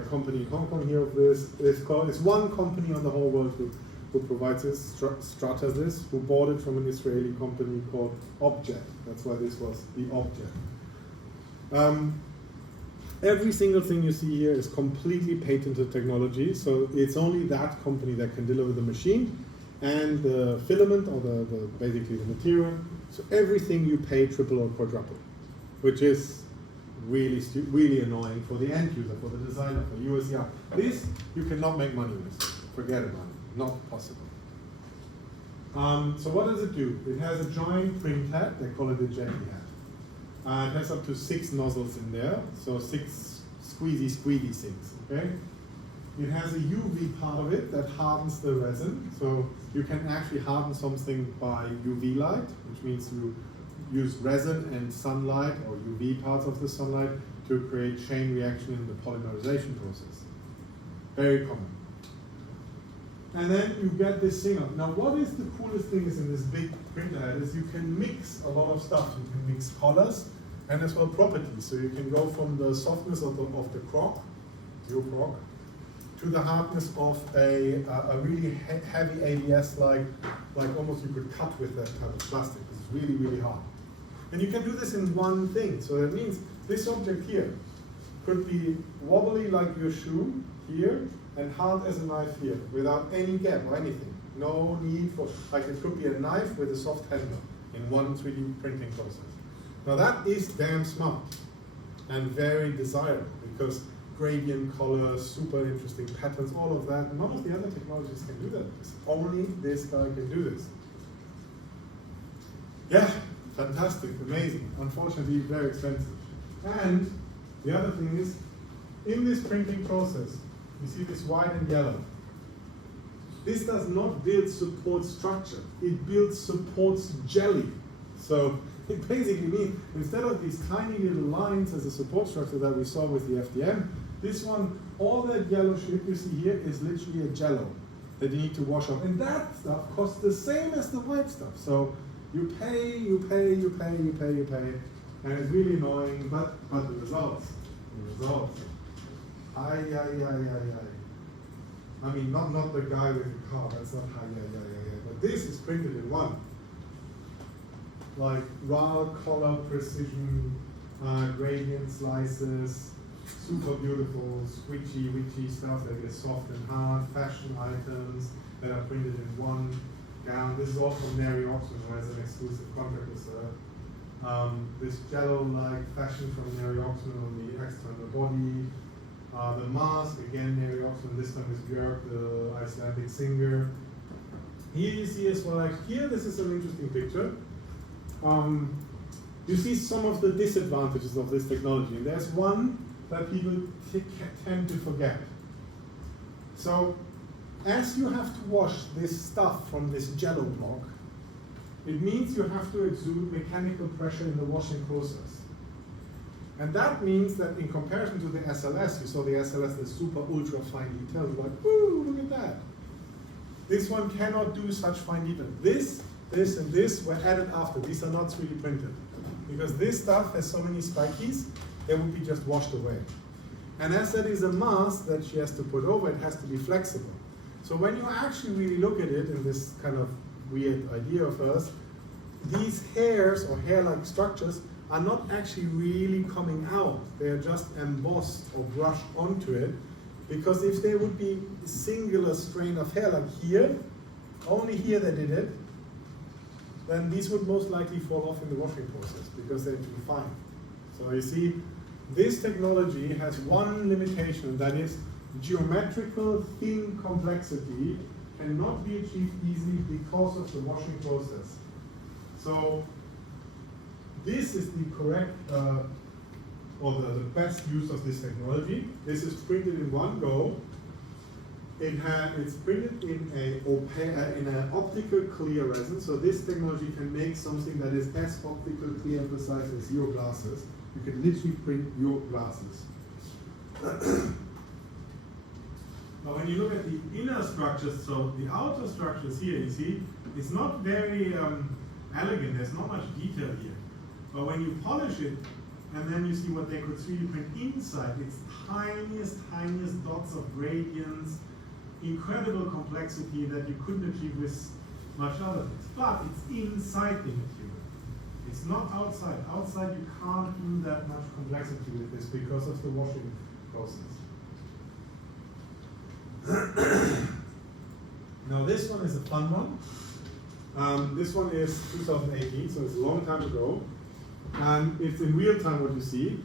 company in Hong Kong here of this. It's one company on the whole world who provides this. Strata this, who bought it from an Israeli company called Object. That's why this was the Object. Every single thing you see here is completely patented technology, so it's only that company that can deliver the machine and the filament, or basically the material. So everything you pay triple or quadruple, which is really annoying for the end user, for the designer, for you as young. This you cannot make money with. Forget about it. Not possible. So what does it do? It has a giant print head. They call it a jetty head. It has up to 6 nozzles in there, so 6 squeezy things, okay? It has a UV part of it that hardens the resin, so you can actually harden something by UV light, which means you use resin and sunlight or UV parts of the sunlight to create chain reaction in the polymerization process. Very common. And then you get this thing up. Now what is the coolest thing is in this big printer head is you can mix a lot of stuff. You can mix colors and as well properties. So you can go from the softness of the crock, your crock, to the hardness of a really heavy ABS like almost you could cut with that type of plastic. It's really, really hard. And you can do this in one thing. So that means this object here could be wobbly like your shoe here and hard as a knife here without any gap or anything. No need for, like it could be a knife with a soft handle in one 3D printing process. Now that is damn smart and very desirable because gradient colors, super interesting patterns, all of that. None of the other technologies can do that. Only this guy can do this. Yeah, fantastic, amazing. Unfortunately, very expensive. And the other thing is, in this printing process, you see this white and yellow. This does not build support structure. It builds supports jelly. So it basically means instead of these tiny little lines as a support structure that we saw with the FDM, this one, all that yellow shit you see here is literally a jello that you need to wash off. And that stuff costs the same as the white stuff. So you pay, and it's really annoying, but the results. I mean, not the guy with the car, that's not but this is printed in one. Like raw color precision, gradient slices, super beautiful, squishy, witchy stuff that is soft and hard, fashion items that are printed in one gown. This is all from Mary Oxman, who has an exclusive contract with her. This jello-like fashion from Mary Oxman on the external body. The mask, again Mary Oxman, this time is Björk, the Icelandic singer. Here you see as well, like here, this is an interesting picture. You see some of the disadvantages of this technology. There's one that people tend to forget. So, as you have to wash this stuff from this jello block, it means you have to exude mechanical pressure in the washing process. And that means that in comparison to the SLS, you saw the SLS, the super ultra fine detail, you're like, woo, look at that. This one cannot do such fine detail. This, and this were added after. These are not 3D printed. Because this stuff has so many spikies, they would be just washed away. And as that is a mask that she has to put over, it has to be flexible. So when you actually really look at it in this kind of weird idea of hers, these hairs or hair-like structures are not actually really coming out. They are just embossed or brushed onto it, because if there would be a singular strain of hair like here, only here they did it, then these would most likely fall off in the washing process because they're too fine. So you see, this technology has one limitation, that is geometrical thin complexity cannot be achieved easily because of the washing process. So this is the correct, or the best use of this technology. This is printed in one go. It's printed in an optical clear resin. So this technology can make something that is as optical clear and precise as your glasses. You can literally print your glasses. Now when you look at the inner structures, so the outer structures here, you see, it's not very elegant, there's not much detail here. But when you polish it, and then you see what they could 3D print inside, it's tiniest dots of gradients, incredible complexity that you couldn't achieve with much other things. But it's inside the material. It's not outside. Outside you can't do that much complexity with this because of the washing process. Now this one is a fun one. This one is 2018, so it's a long time ago. And it's in real time what you see.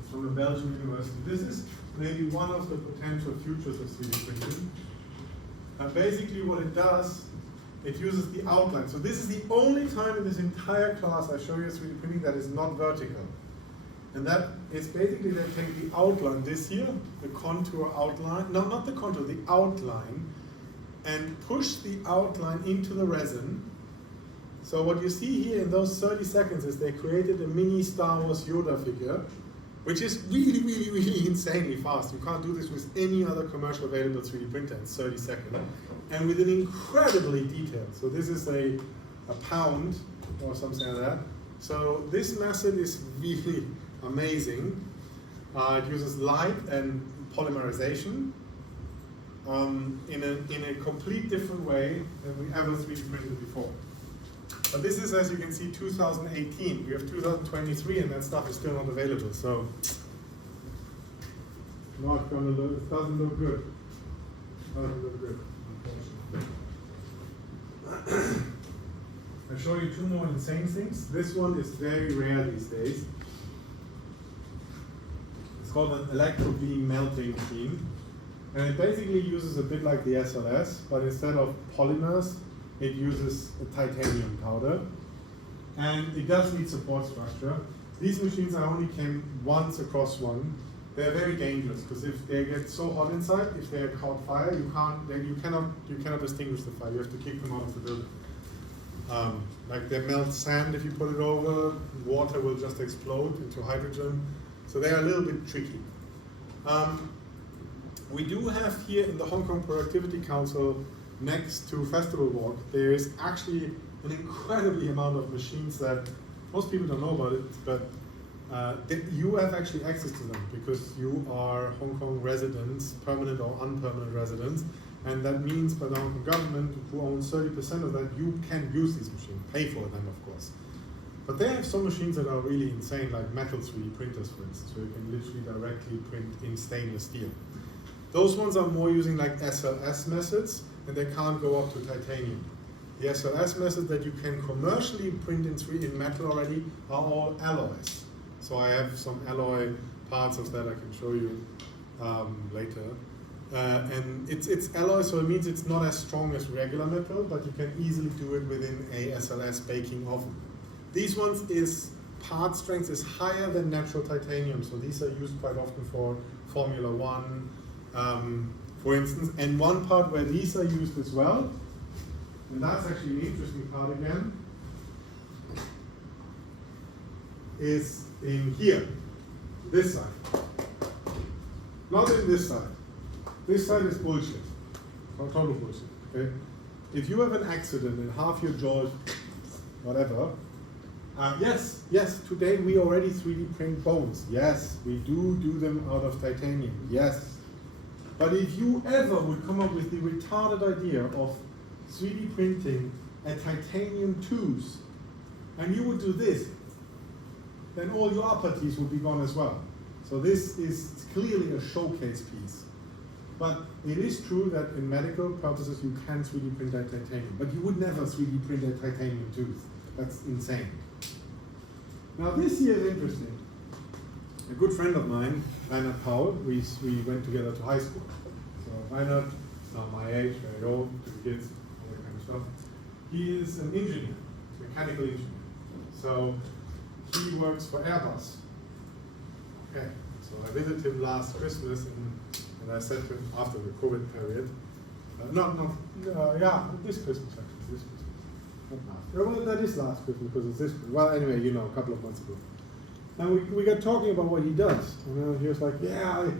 It's from a Belgian university. This is maybe one of the potential futures of 3D printing. And basically what it does, it uses the outline. So this is the only time in this entire class I show you 3D printing that is not vertical. And that is basically they take the outline, this here, the contour outline, no, not the contour, the outline, and push the outline into the resin, So what you see here in those 30 seconds is they created a mini Star Wars Yoda figure, which is really, really, really insanely fast. You can't do this with any other commercial available 3D printer in 30 seconds. And with an incredibly detailed. So this is a pound or something like that. So this method is really amazing. It uses light and polymerization in a complete different way than we ever 3D printed before. But this is, as you can see, 2018. We have 2023, and that stuff is still not available. So, not gonna look. It doesn't look good. Doesn't look good, unfortunately. I'll show you two more insane things. This one is very rare these days. It's called an electrobeam melting machine, and it basically uses a bit like the SLS, but instead of polymers, it uses a titanium powder, and it does need support structure. These machines I only came once across one. They're very dangerous because if they get so hot inside, if they caught fire, you cannot distinguish the fire. You have to kick them out of the building. Like they melt sand if you put it over. Water will just explode into hydrogen. So they are a little bit tricky. We do have here in the Hong Kong Productivity Council, next to Festival Walk, there is actually an incredibly amount of machines that most people don't know about it, but you have actually access to them because you are Hong Kong residents, permanent or unpermanent residents, and that means by the Hong Kong government, who owns 30% of that, you can use these machines, pay for them of course. But they have some machines that are really insane, like metal 3D printers for instance, where you can literally directly print in stainless steel. Those ones are more using like SLS methods, and they can't go up to titanium. The SLS method that you can commercially print in metal already are all alloys. So I have some alloy parts of that I can show you later. And it's alloy, so it means it's not as strong as regular metal, but you can easily do it within a SLS baking oven. These ones part strength is higher than natural titanium, so these are used quite often for Formula One, for instance, and one part where these are used as well, and that's actually an interesting part again, is in here, this side. Not in this side. This side is bullshit, total bullshit, okay? If you have an accident and half your jaw, whatever, yes, today we already 3D print bones. Yes, we do them out of titanium, yes. But if you ever would come up with the retarded idea of 3D printing a titanium tooth, and you would do this, then all your upper teeth would be gone as well. So this is clearly a showcase piece. But it is true that in medical purposes you can 3D print a titanium, but you would never 3D print a titanium tooth. That's insane. Now this here is interesting. A good friend of mine, Reinhard Paul, we went together to high school. So Reinhard is now my age, very old, 2 kids, all that kind of stuff. He is an engineer, mechanical engineer. So he works for Airbus. Okay, so I visited him last Christmas and I said to him after the COVID period, this Christmas actually, this Christmas. Well, that is last Christmas because it's this. Well, anyway, a couple of months ago. And we got talking about what he does. And he was like, yeah,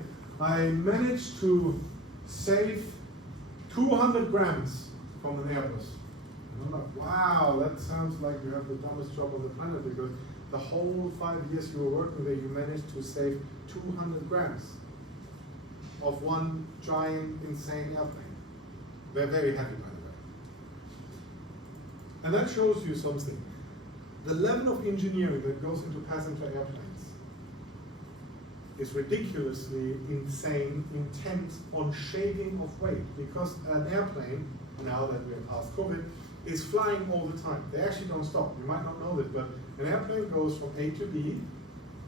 I managed to save 200 grams from an Airbus. And I'm like, wow, that sounds like you have the dumbest job on the planet because the whole 5 years you were working there, you managed to save 200 grams of one giant, insane airplane. They're very happy, by the way. And that shows you something. The level of engineering that goes into passenger airplanes is ridiculously insane, intent on shaving of weight, because an airplane, now that we're past COVID, is flying all the time. They actually don't stop. You might not know this, but an airplane goes from A to B,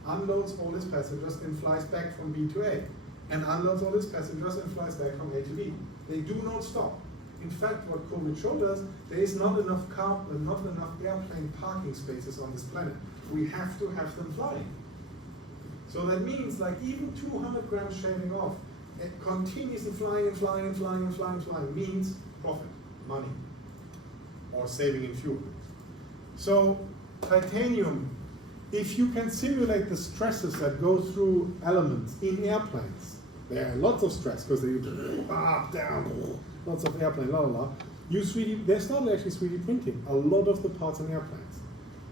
unloads all its passengers, and flies back from B to A, and unloads all its passengers and flies back from A to B. They do not stop. In fact, what COVID showed us, there is not enough airplane parking spaces on this planet. We have to have them flying. So that means like even 200 grams shaving off, continuously flying means profit, money, or saving in fuel. So titanium, if you can simulate the stresses that go through elements in airplanes, there are lots of stress because they up, down, lots of airplane, la la la. They started actually 3D printing a lot of the parts in airplanes.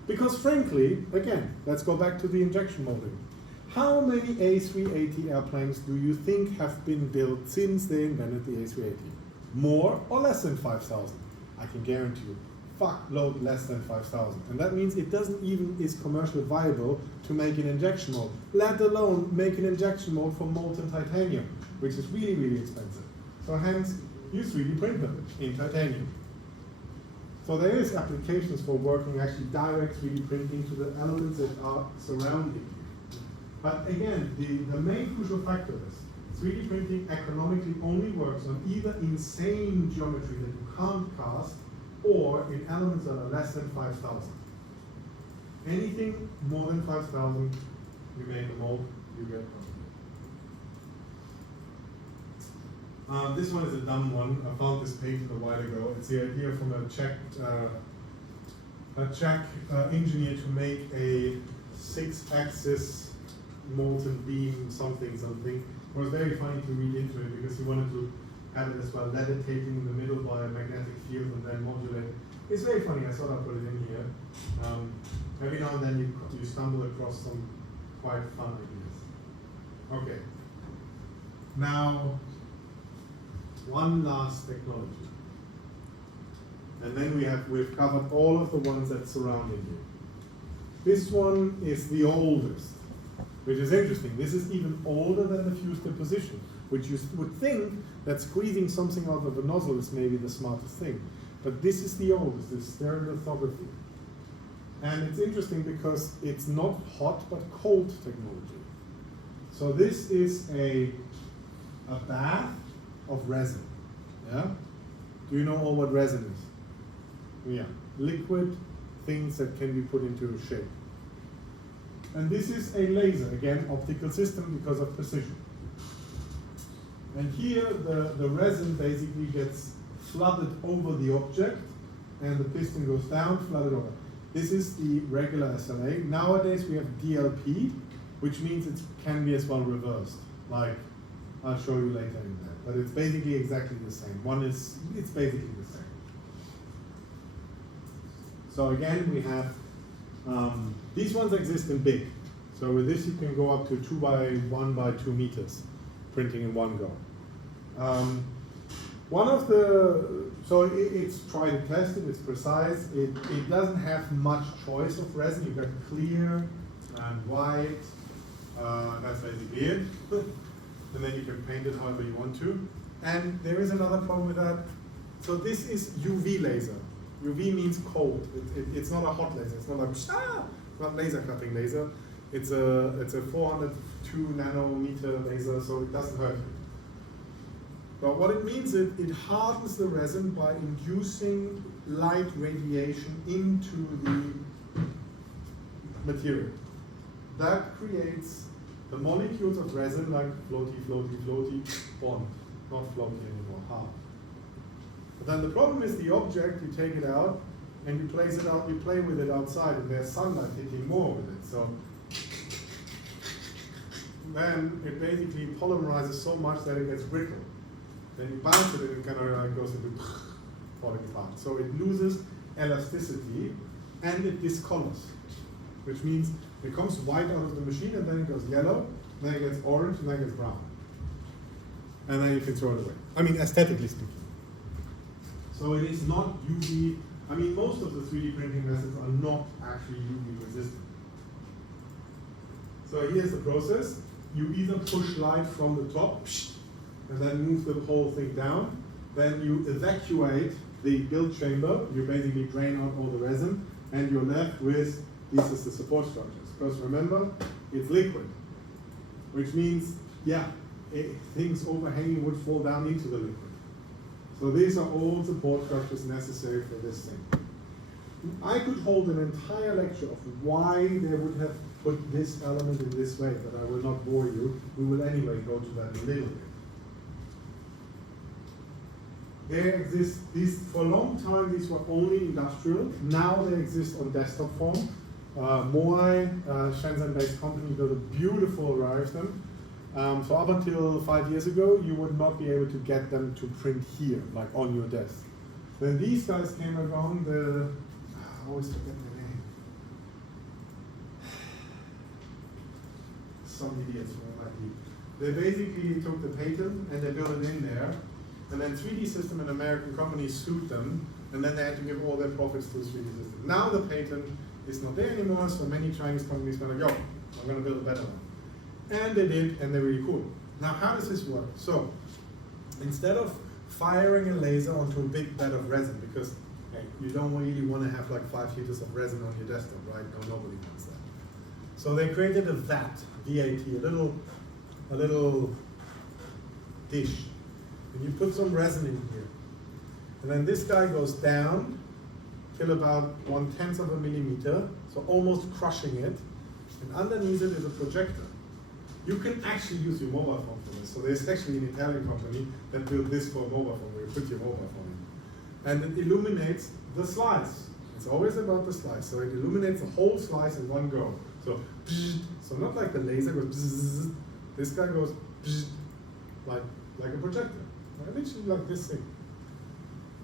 Because frankly, again, let's go back to the injection molding. How many A380 airplanes do you think have been built since they invented the A380? More or less than 5,000? I can guarantee you, fuckload less than 5,000. And that means it doesn't even is commercially viable to make an injection mold, let alone make an injection mold for molten titanium, which is really, really expensive. So hence, you 3D print them in titanium. So there is applications for working actually direct 3D printing to the elements that are surrounding you. But again, the main crucial factor is 3D printing economically only works on either insane geometry that you can't cast or in elements that are less than 5,000. Anything more than 5,000, you make a mold, you get one. This one is a dumb one. I found this patent a while ago. It's the idea from a Czech engineer to make a 6-axis molten beam something. It was very funny to read into it because he wanted to have it as well levitating in the middle by a magnetic field and then modulate. It's very funny. I thought I'd put it in here. Every now and then you stumble across some quite fun ideas. Okay. Now, one last technology. And then we've covered all of the ones that surrounded you. This one is the oldest, which is interesting. This is even older than the fused deposition, which you would think that squeezing something out of a nozzle is maybe the smartest thing. But this is the oldest, this stereolithography. And it's interesting because it's not hot but cold technology. So this is a bath of resin. Yeah? Do you know all what resin is? Yeah. Liquid things that can be put into a shape. And this is a laser, again, optical system because of precision. And here the resin basically gets flooded over the object and the piston goes down, flooded over. This is the regular SLA. Nowadays we have DLP, which means it can be as well reversed. Like, I'll show you later in that. But it's basically exactly the same. It's basically the same. So again, we have, these ones exist in big. So with this you can go up to 2 by 1 by 2 meters, printing in one go. It's tried and tested, it's precise. It doesn't have much choice of resin. You've got clear and white, that's basically it. And then you can paint it however you want to. And there is another problem with that. So this is UV laser. UV means cold. It's not a hot laser. It's not like, it's not laser cutting laser. It's a 402 nanometer laser, so it doesn't hurt you. But what it means is it hardens the resin by inducing light radiation into the material. That creates the molecules of resin like floaty, floaty, floaty, bond. Not floaty anymore, hard. But then the problem is the object, you take it out and you place it out, you play with it outside and there's sunlight hitting more with it. So then it basically polymerizes so much that it gets brittle. Then you bounce it and it kind of like goes into falling apart. So it loses elasticity and it discolors, which means it comes white out of the machine and then it goes yellow, then it gets orange and then it gets brown. And then you can throw it away. I mean, aesthetically speaking. So it is not UV, I mean, most of the 3D printing methods are not actually UV resistant. So here's the process. You either push light from the top, and then move the whole thing down. Then you evacuate the build chamber. You basically drain out all the resin, and you're left with, this is the support structures. Because remember, it's liquid, which means, yeah, things overhanging would fall down into the liquid. So these are all support structures necessary for this thing. I could hold an entire lecture of why they would have put this element in this way, but I will not bore you. We will anyway go to that in a little bit. They exist, for a long time these were only industrial. Now they exist on desktop form. Moai, Shenzhen-based company, built a beautiful array of them. So up until 5 years ago, you would not be able to get them to print here, like on your desk. Then these guys came along, I always forget their name. Some idiots from MIT. They basically took the patent and they built it in there. And then 3D System, an American company, sued them, and then they had to give all their profits to 3D System. Now the patent is not there anymore, so many Chinese companies are like, yo, I'm going to build a better one. And they did, and they're really cool. Now, how does this work? So, instead of firing a laser onto a big bed of resin, because hey, you don't really want to have like 5 liters of resin on your desktop, right? No, nobody wants that. So they created a VAT, a little dish. And you put some resin in here. And then this guy goes down till about 1/10 of a millimeter, so almost crushing it. And underneath it is a projector. You can actually use your mobile phone for this. So there's actually an Italian company that built this for a mobile phone, where you put your mobile phone in. And it illuminates the slice. It's always about the slice. So it illuminates the whole slice in one go. So not like the laser goes, this guy goes like a projector. Literally like this thing.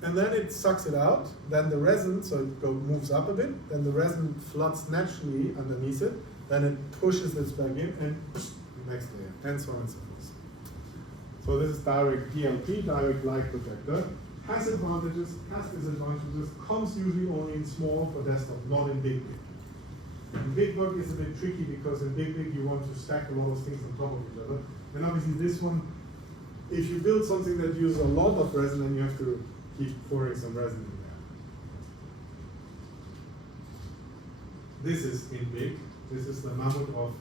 And then it sucks it out, then the resin, so it moves up a bit, then the resin floods naturally underneath it, then it pushes this back in and the next layer, and so on and so forth. So this is direct DLP, direct light projector. Has advantages, has disadvantages, comes usually only in small for desktop, not in big. In big book is a bit tricky because in big you want to stack a lot of things on top of each other. And obviously this one, if you build something that uses a lot of resin, then you have to keep pouring some resin in there. This is in big. This is the mammoth of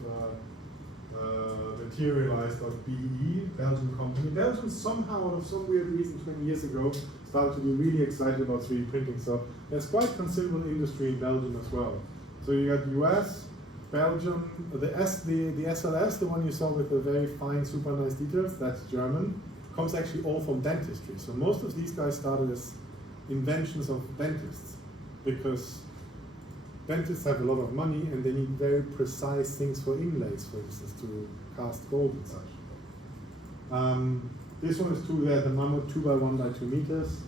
Materialize.be, Belgian company. Belgium somehow, out of some weird reason, 20 years ago, started to be really excited about 3D printing. So there's quite considerable industry in Belgium as well. So you got US, Belgium, the SLS, the one you saw with the very fine, super nice details, that's German. Comes actually all from dentistry. So most of these guys started as inventions of dentists, because dentists have a lot of money and they need very precise things for inlays, for instance, to cast gold and such. This one is the Mammoth 2 by 1 by 2 meters.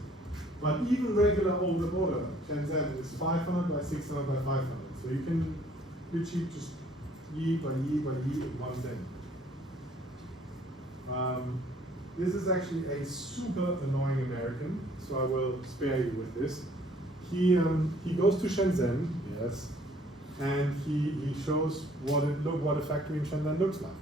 But even regular older border, Shenzhen, is 500 by 600 by 500. So you can literally just yi by yi by yi in one thing. This is actually a super annoying American, so I will spare you with this. He goes to Shenzhen, yes, and he shows what a factory in Shenzhen looks like.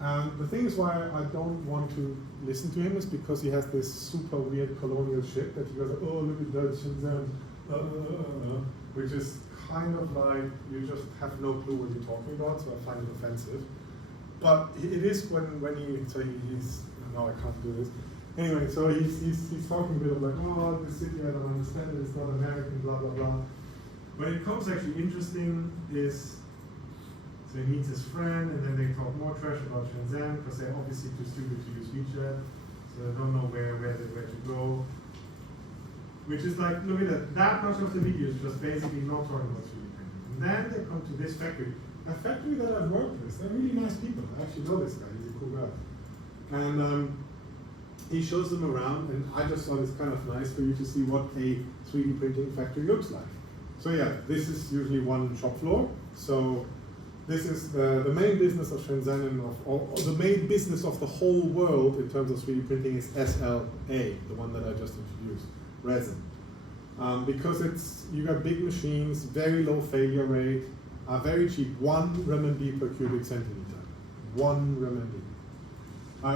And the thing is why I don't want to listen to him is because he has this super weird colonial shit that he goes, oh, look at that Shenzhen, which is kind of like, you just have no clue what you're talking about, so I find it offensive. But it is he's, no, I can't do this. Anyway, so he's talking a bit of like, oh, this city, I don't understand it, it's not American, blah, blah, blah. But it becomes actually interesting is, so he meets his friend, and then they talk more trash about Shenzhen, because they're obviously too stupid to use WeChat, so they don't know where to go. Which is like, look at that much of the video is just basically not talking about 3D printing. And then they come to this factory, a factory that I've worked with. They're really nice people. I actually know this guy, he's a cool guy. And he shows them around, and I just thought it's kind of nice for you to see what a 3D printing factory looks like. So yeah, this is usually one shop floor. So this is the main business of Shenzhen, and or the main business of the whole world in terms of 3D printing is SLA, the one that I just introduced, resin. Because you got big machines, very low failure rate, very cheap, 1 renminbi per cubic centimeter. 1 renminbi.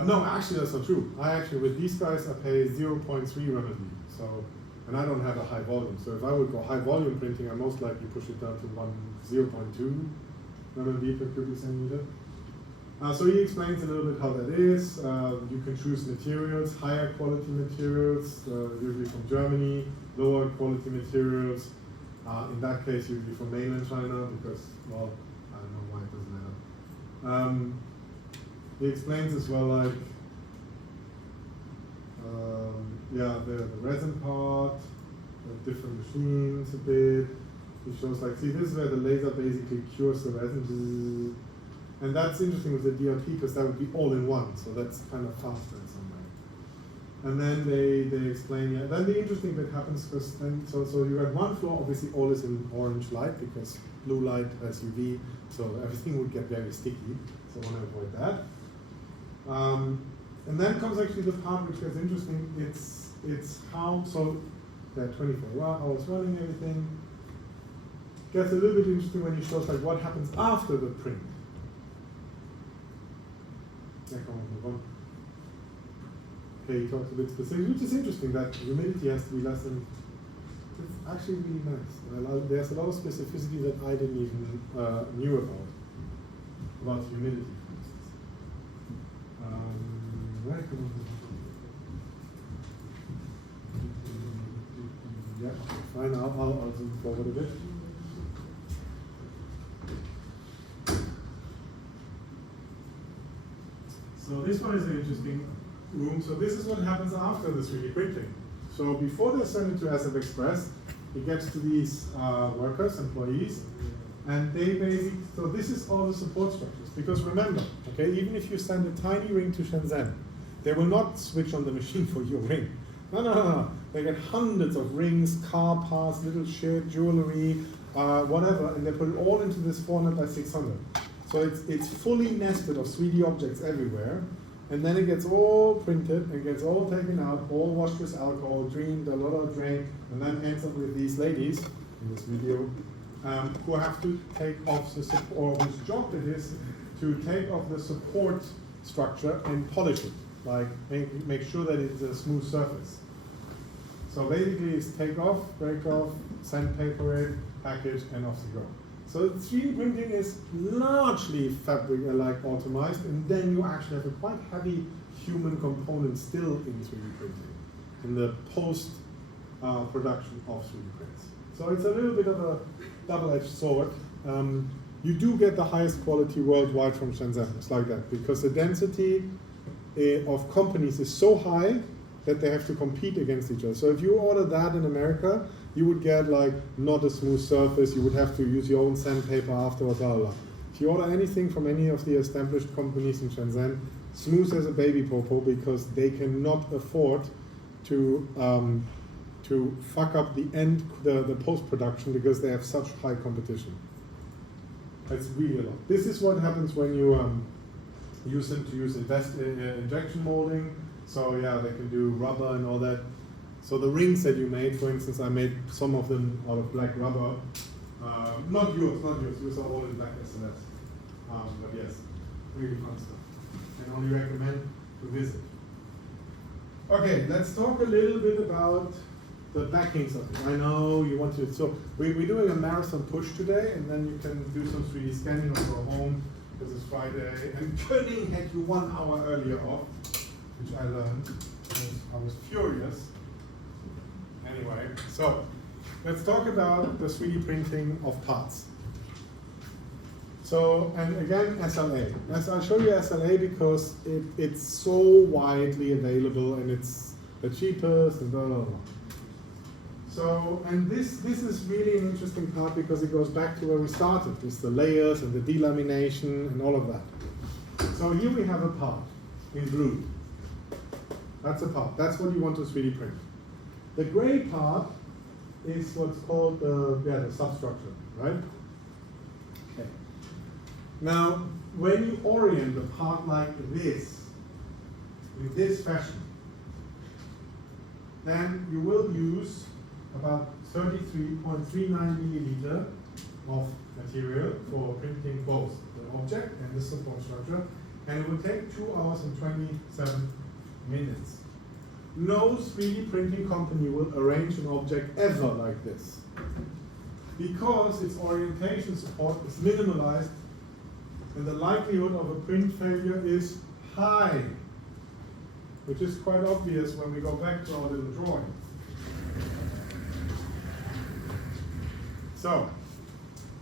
No, actually that's not true. With these guys, I pay 0.3 renminbi. So, and I don't have a high volume. So if I would go high volume printing, I most likely push it down to 0.2 renminbi per cubic centimeter. So he explains a little bit how that is. You can choose materials, higher quality materials, usually from Germany, lower quality materials. In that case, usually from mainland China, because, well, I don't know why it doesn't matter. He explains as well, like, the resin part, the different machines a bit. He shows like, see, this is where the laser basically cures the resin. And that's interesting with the DLP because that would be all in one, so that's kind of faster in some way. And then they explain, yeah. Then the interesting bit happens because then, so you have one floor, obviously all is in orange light because blue light has UV, so everything would get very sticky, so I want to avoid that. And then comes actually the part which gets interesting. It's how, so there are 24 hours running, everything. Gets a little bit interesting when he shows like what happens after the print. Yeah, come on, move on. Okay, he talks a bit specific, which is interesting that humidity has to be less than. It's actually really nice. There's a lot of specificity that I didn't even knew about humidity, for instance. Right, come on. Yeah, fine. I'll zoom forward a bit. So this one is an interesting room. So this is what happens after the 3D printing. So before they send it to SF Express, it gets to these workers, employees, and they basically, so this is all the support structures. Because remember, okay, even if you send a tiny ring to Shenzhen, they will not switch on the machine for your ring. No. They get hundreds of rings, car parts, little shit, jewelry, whatever, and they put it all into this 400 by 600. So it's fully nested of 3D objects everywhere, and then it gets all printed and gets all taken out, all washed with alcohol, drained, a lot of drain, and then ends up with these ladies in this video who have to take off the support, or whose job it is to take off the support structure and polish it, like make sure that it's a smooth surface. So basically it's take off, break off, sandpaper it, package, and off you go. So 3D printing is largely fabric like automized, and then you actually have a quite heavy human component still in 3D printing, in the post production of 3D prints. So it's a little bit of a double-edged sword. You do get the highest quality worldwide from Shenzhen, it's like that, because the density of companies is so high that they have to compete against each other. So if you order that in America, you would get like not a smooth surface, you would have to use your own sandpaper afterwards, blah, blah, blah. If you order anything from any of the established companies in Shenzhen, smooth as a baby popo, because they cannot afford to fuck up the post-production because they have such high competition. That's really a lot. This is what happens when you use them to use injection molding. So yeah, they can do rubber and all that. So the rings that you made, for instance, I made some of them out of black rubber. Not yours. Yours are all in black SLS. But yes, really fun stuff. And only recommend to visit. Okay, let's talk a little bit about the backings of it. I know you want to, so we're doing a marathon push today, and then you can do some 3D scanning or go home because it's Friday. And Koenig had you 1 hour earlier off, which I learned. I was furious. Anyway, so let's talk about the 3D printing of parts. So, and again, SLA. I'll show you SLA because it's so widely available and it's the cheapest and blah, blah, blah. So, and this is really an interesting part because it goes back to where we started, with the layers and the delamination and all of that. So here we have a part in blue. That's a part. That's what you want to 3D print. The gray part is what's called the substructure, right? Okay. Now, when you orient the part like this, in this fashion, then you will use about 33.39 milliliter of material for printing both the object and the support structure, and it will take 2 hours and 27 minutes. No 3D printing company will arrange an object ever like this, because its orientation support is minimalized and the likelihood of a print failure is high, which is quite obvious when we go back to our little drawing. So,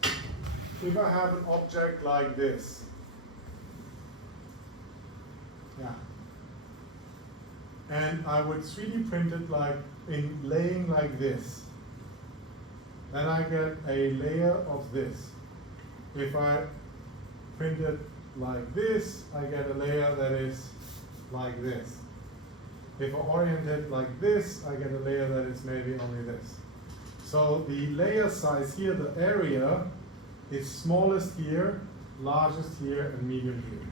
if I have an object like this, yeah, and I would 3D print it like in laying like this. Then I get a layer of this. If I print it like this, I get a layer that is like this. If I orient it like this, I get a layer that is maybe only this. So the layer size here, the area, is smallest here, largest here, and medium here.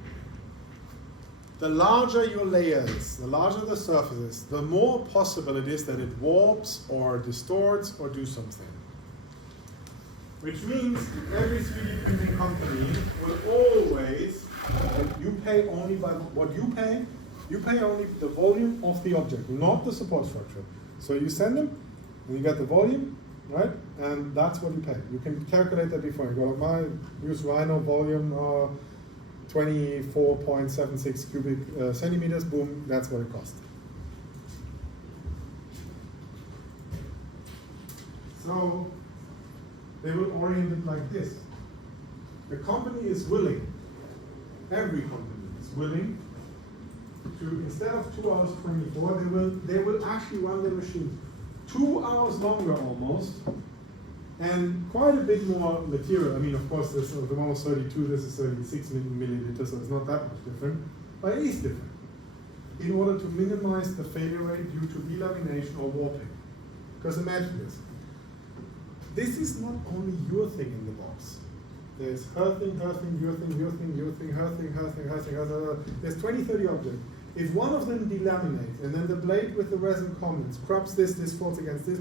The larger your layer is, the larger the surface is, the more possible it is that it warps or distorts or do something. Which means every 3D printing company will always, you pay only by what you pay only the volume of the object, not the support structure. So you send them, and you get the volume, right? And that's what you pay. You can calculate that before. You go, use Rhino volume 24.76 cubic centimeters, boom, that's what it costs. So they will orient it like this. The company is willing, every company is willing to, instead of 2 hours 24, they will actually run the machine 2 hours longer almost, and quite a bit more material. I mean, of course, this, the one was 32, this is 36 milliliters, so it's not that much different, but it is different. In order to minimize the failure rate due to delamination or warping. Because imagine this is not only your thing in the box. There's her thing, your thing, your thing, your thing, her thing, her thing, her thing, her thing. There's 20, 30 objects. If one of them delaminates, and then the blade with the resin comes, scrubs this falls against this,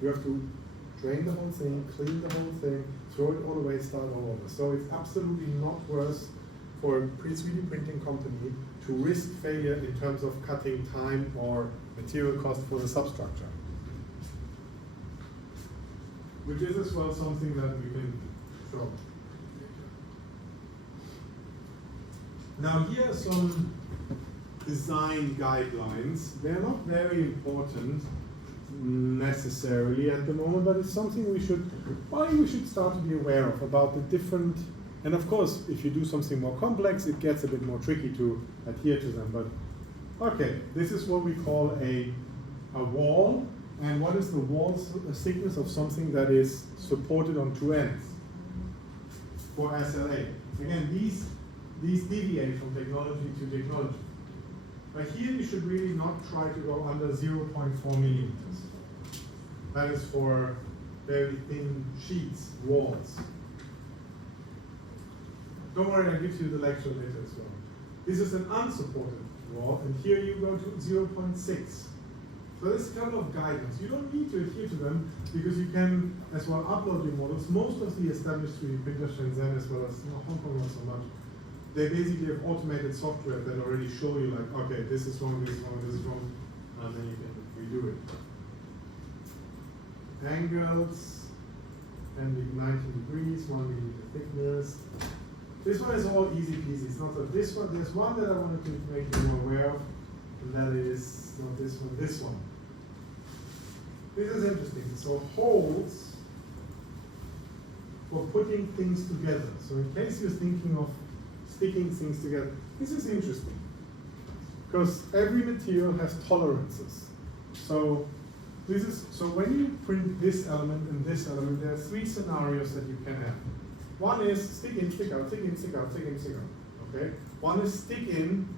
you have to drain the whole thing, clean the whole thing, throw it all away, start all over. So it's absolutely not worth for a 3D printing company to risk failure in terms of cutting time or material cost for the substructure. Which is as well something that we can show. Now here are some design guidelines. They're not very important necessarily at the moment, but it's something we should start to be aware of about the different, and of course if you do something more complex it gets a bit more tricky to adhere to them, but okay, this is what we call a wall. And what is the wall thickness of something that is supported on two ends for SLA? Again, these deviate from technology to technology. But here you should really not try to go under 0.4 millimeters. That is for very thin sheets, walls. Don't worry, I'll give you the lecture later as well. This is an unsupported wall, and here you go to 0.6. So this is a couple of guidance. You don't need to adhere to them because you can as well upload your models. Most of the established 3D printers, Shenzhen as well as Hong Kong, not so much, they basically have automated software that already show you like, okay, this is wrong, this is wrong, this is wrong, and then you can redo it. Angles can be 90 degrees, 1 millimeter thickness. This one is all easy peasy. It's not that this one. There's one that I wanted to make you more aware of, and that is not this one, this one. This is interesting. So holes for putting things together. So in case you're thinking of sticking things together, this is interesting. Because every material has tolerances. So when you print this element and this element, there are 3 scenarios that you can have. One is stick in, stick out, stick in, stick out, stick in, stick out. Okay? One is stick in,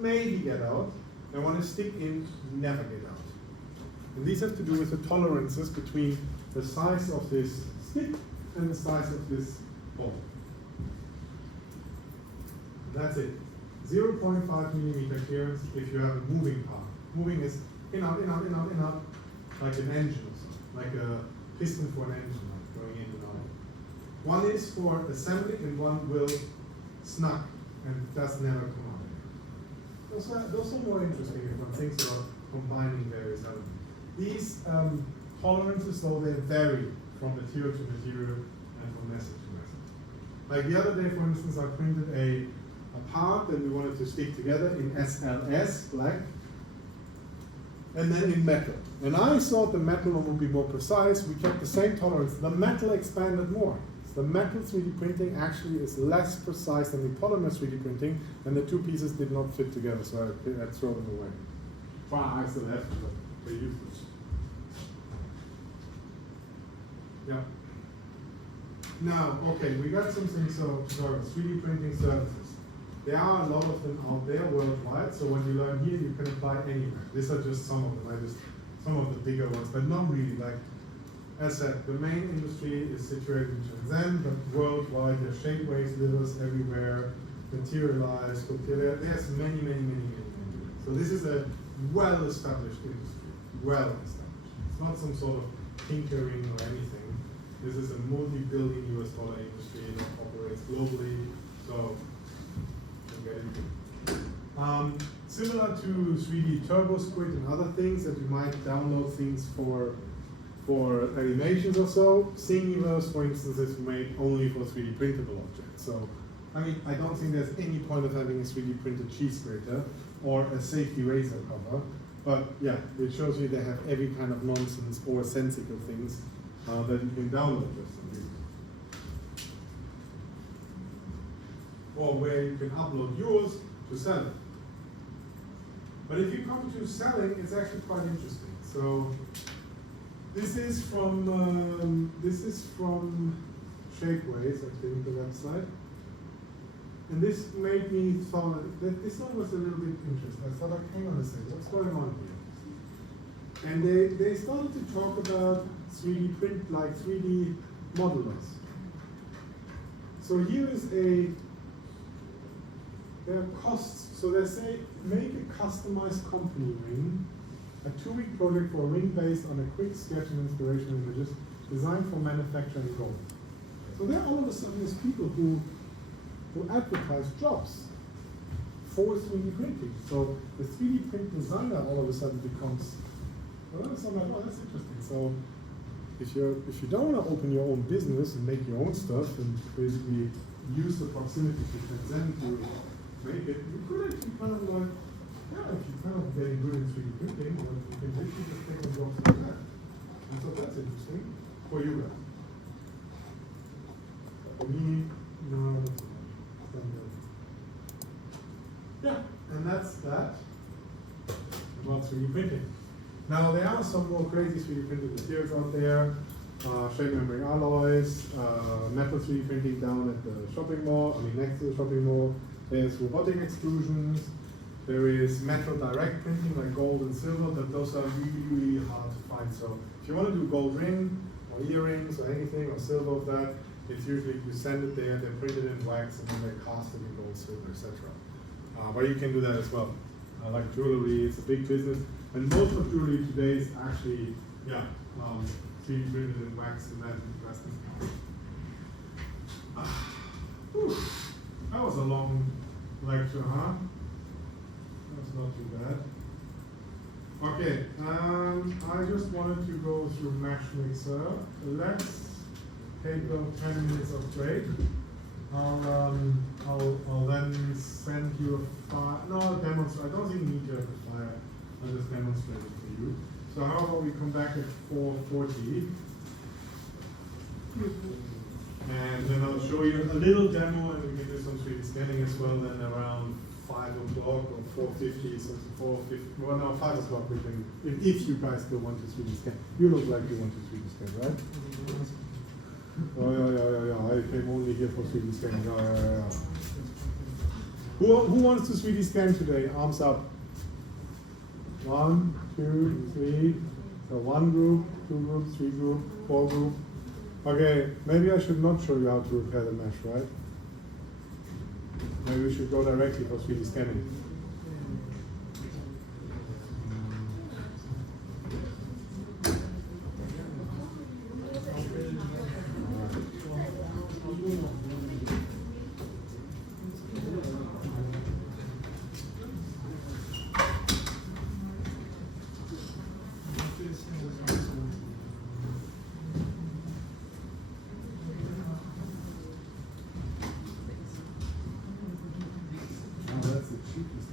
maybe get out, and one is stick in, never get out. And these have to do with the tolerances between the size of this stick and the size of this ball. That's it. 0.5 millimeter clearance if you have a moving part. Moving is in, out, in, out, in, out, in, out, like an engine or something, like a piston for an engine, like going in and out. One is for assembly and one will snug and does never come out. Those are more interesting when things are combining various elements. These tolerances, though, they vary from material to material and from method to method. Like the other day, for instance, I printed a part that we wanted to stick together in SLS, black, and then in metal. And I thought the metal one would be more precise. We kept the same tolerance. The metal expanded more. The metal 3D printing actually is less precise than the polymer 3D printing, and the two pieces did not fit together, so I throw them away. Well, I still have them, but they're useless. Yeah. Now, okay, we got some things to talk about 3D printing services. There are a lot of them out there worldwide, so when you learn here, you can apply anywhere. These are just some of them, some of the bigger ones, but not really. Like, as said, the main industry is situated in Shenzhen, but worldwide there's Shapeways, livers everywhere, Materialize, Coppelia, there's many. So this is a well-established industry, well-established. It's not some sort of tinkering or anything. This is a multi-billion US dollar industry that operates globally, so forget it. Similar to 3D TurboSquid and other things that you might download things for animations or so, Thingiverse, for instance, is made only for 3D printable objects. So, I mean, I don't think there's any point of having a 3D printed cheese grater or a safety razor cover, but yeah, it shows you they have every kind of nonsense or sensical things that you can download just on YouTube. Or where you can upload yours to sell it. But if you come to selling, it's actually quite interesting. So this is from Shapeways, I think, the website. And this made me thought that this one was a little bit interesting. I thought, hang on a second, what's going on here? And they started to talk about 3D print, like 3D modelers. So here is there are costs. So they say, make a customized company ring, a 2-week project for a ring based on a quick sketch and inspirational images, designed for manufacture and gold. So there all of a sudden is people who advertise jobs for 3D printing. So the 3D print designer all of a sudden becomes, well, so I'm like, oh, that's interesting. So if you don't want to open your own business and make your own stuff and basically use the proximity to Shenzhen to make it, you could actually kind of like, yeah, if you're kind of getting good in 3D printing, well, you can literally just take a job like that. And so that's interesting for you guys. For me, no, that's not. Yeah, and that's that about 3D printing. Now there are some more crazy 3D printed materials out there. Shape memory alloys, metal 3D printing down at the shopping mall, next to the shopping mall. There's robotic extrusions. There is metal direct printing like gold and silver, but those are really hard to find. So if you want to do gold ring or earrings or anything or silver of that, it's usually you send it there, they print it in wax, and then they cast it in gold, silver, etc. But you can do that as well. Like jewelry, it's a big business, and most of jewelry today is actually 3D printed in wax and that investment. That was a long lecture, huh? That's not too bad. Okay, I just wanted to go through Mesh Mixer. Let's take about 10 minutes of break. I'll then send you a file. No, I'll demonstrate. I don't think you need to have a file. I'll just demonstrate it for you. So how about we come back at 4:40, and then I'll show you a little demo, and we can do some 3D scanning as well. Then around 5 o'clock or 4:50, so 4:50. Well, no, 5 o'clock we can. If you guys still want to 3D scan, you look like you want to 3D scan, right? Oh yeah. I came only here for 3D scanning. Yeah. Who wants to 3D scan today? Arms up. 1, 2, 3. So 1 group, 2 groups, 3 group, 4 group. Okay, maybe I should not show you how to repair the mesh, right? Maybe we should go directly for 3D scanning. That's the cheapest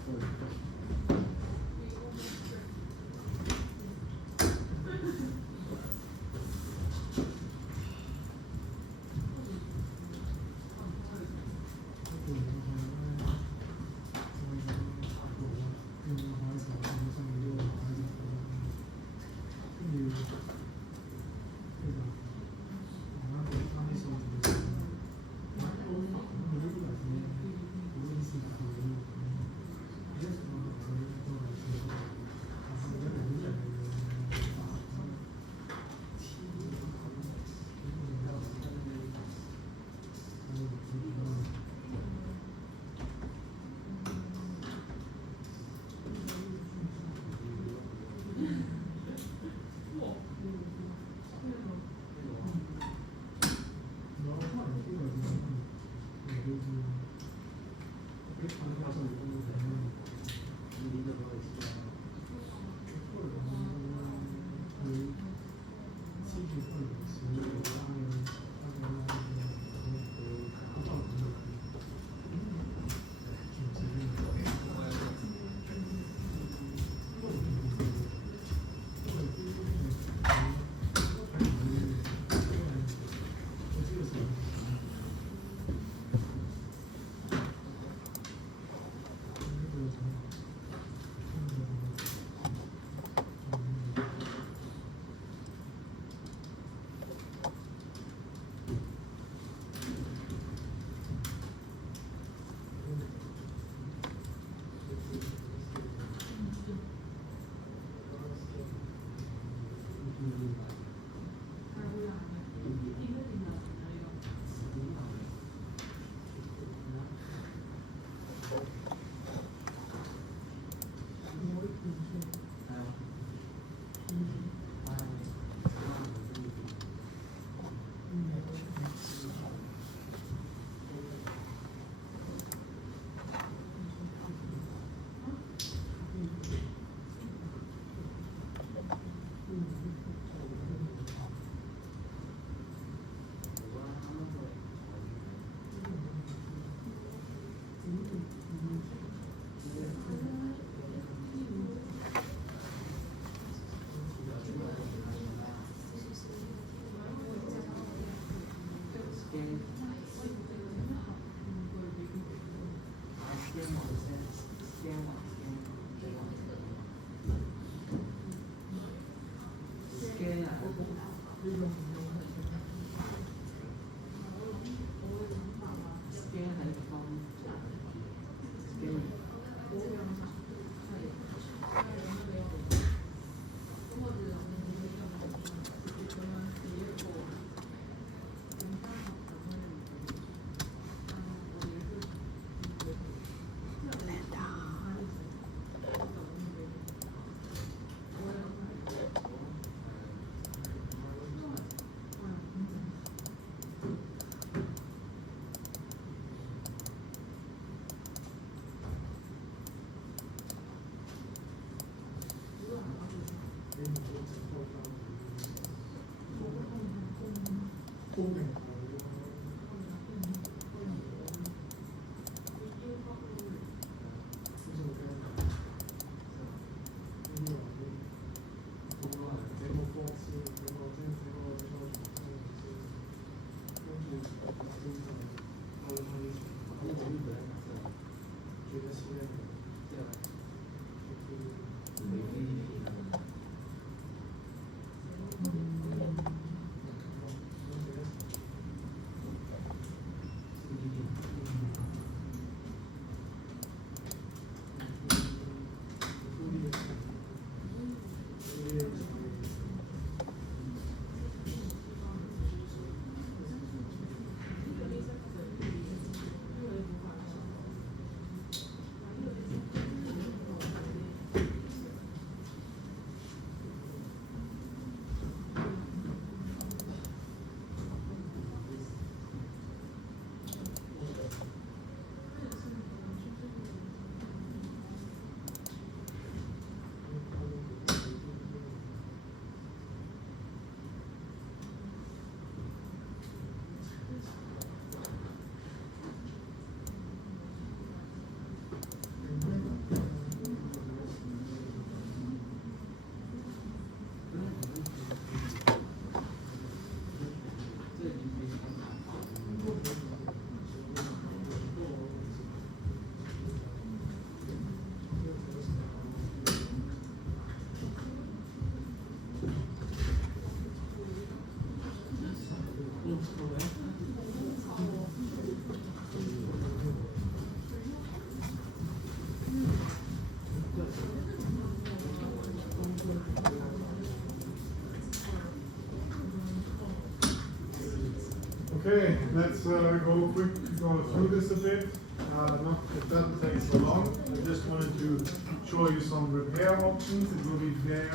Okay, let's go through this a bit. It doesn't take so long. I just wanted to show you some repair options. It will be very,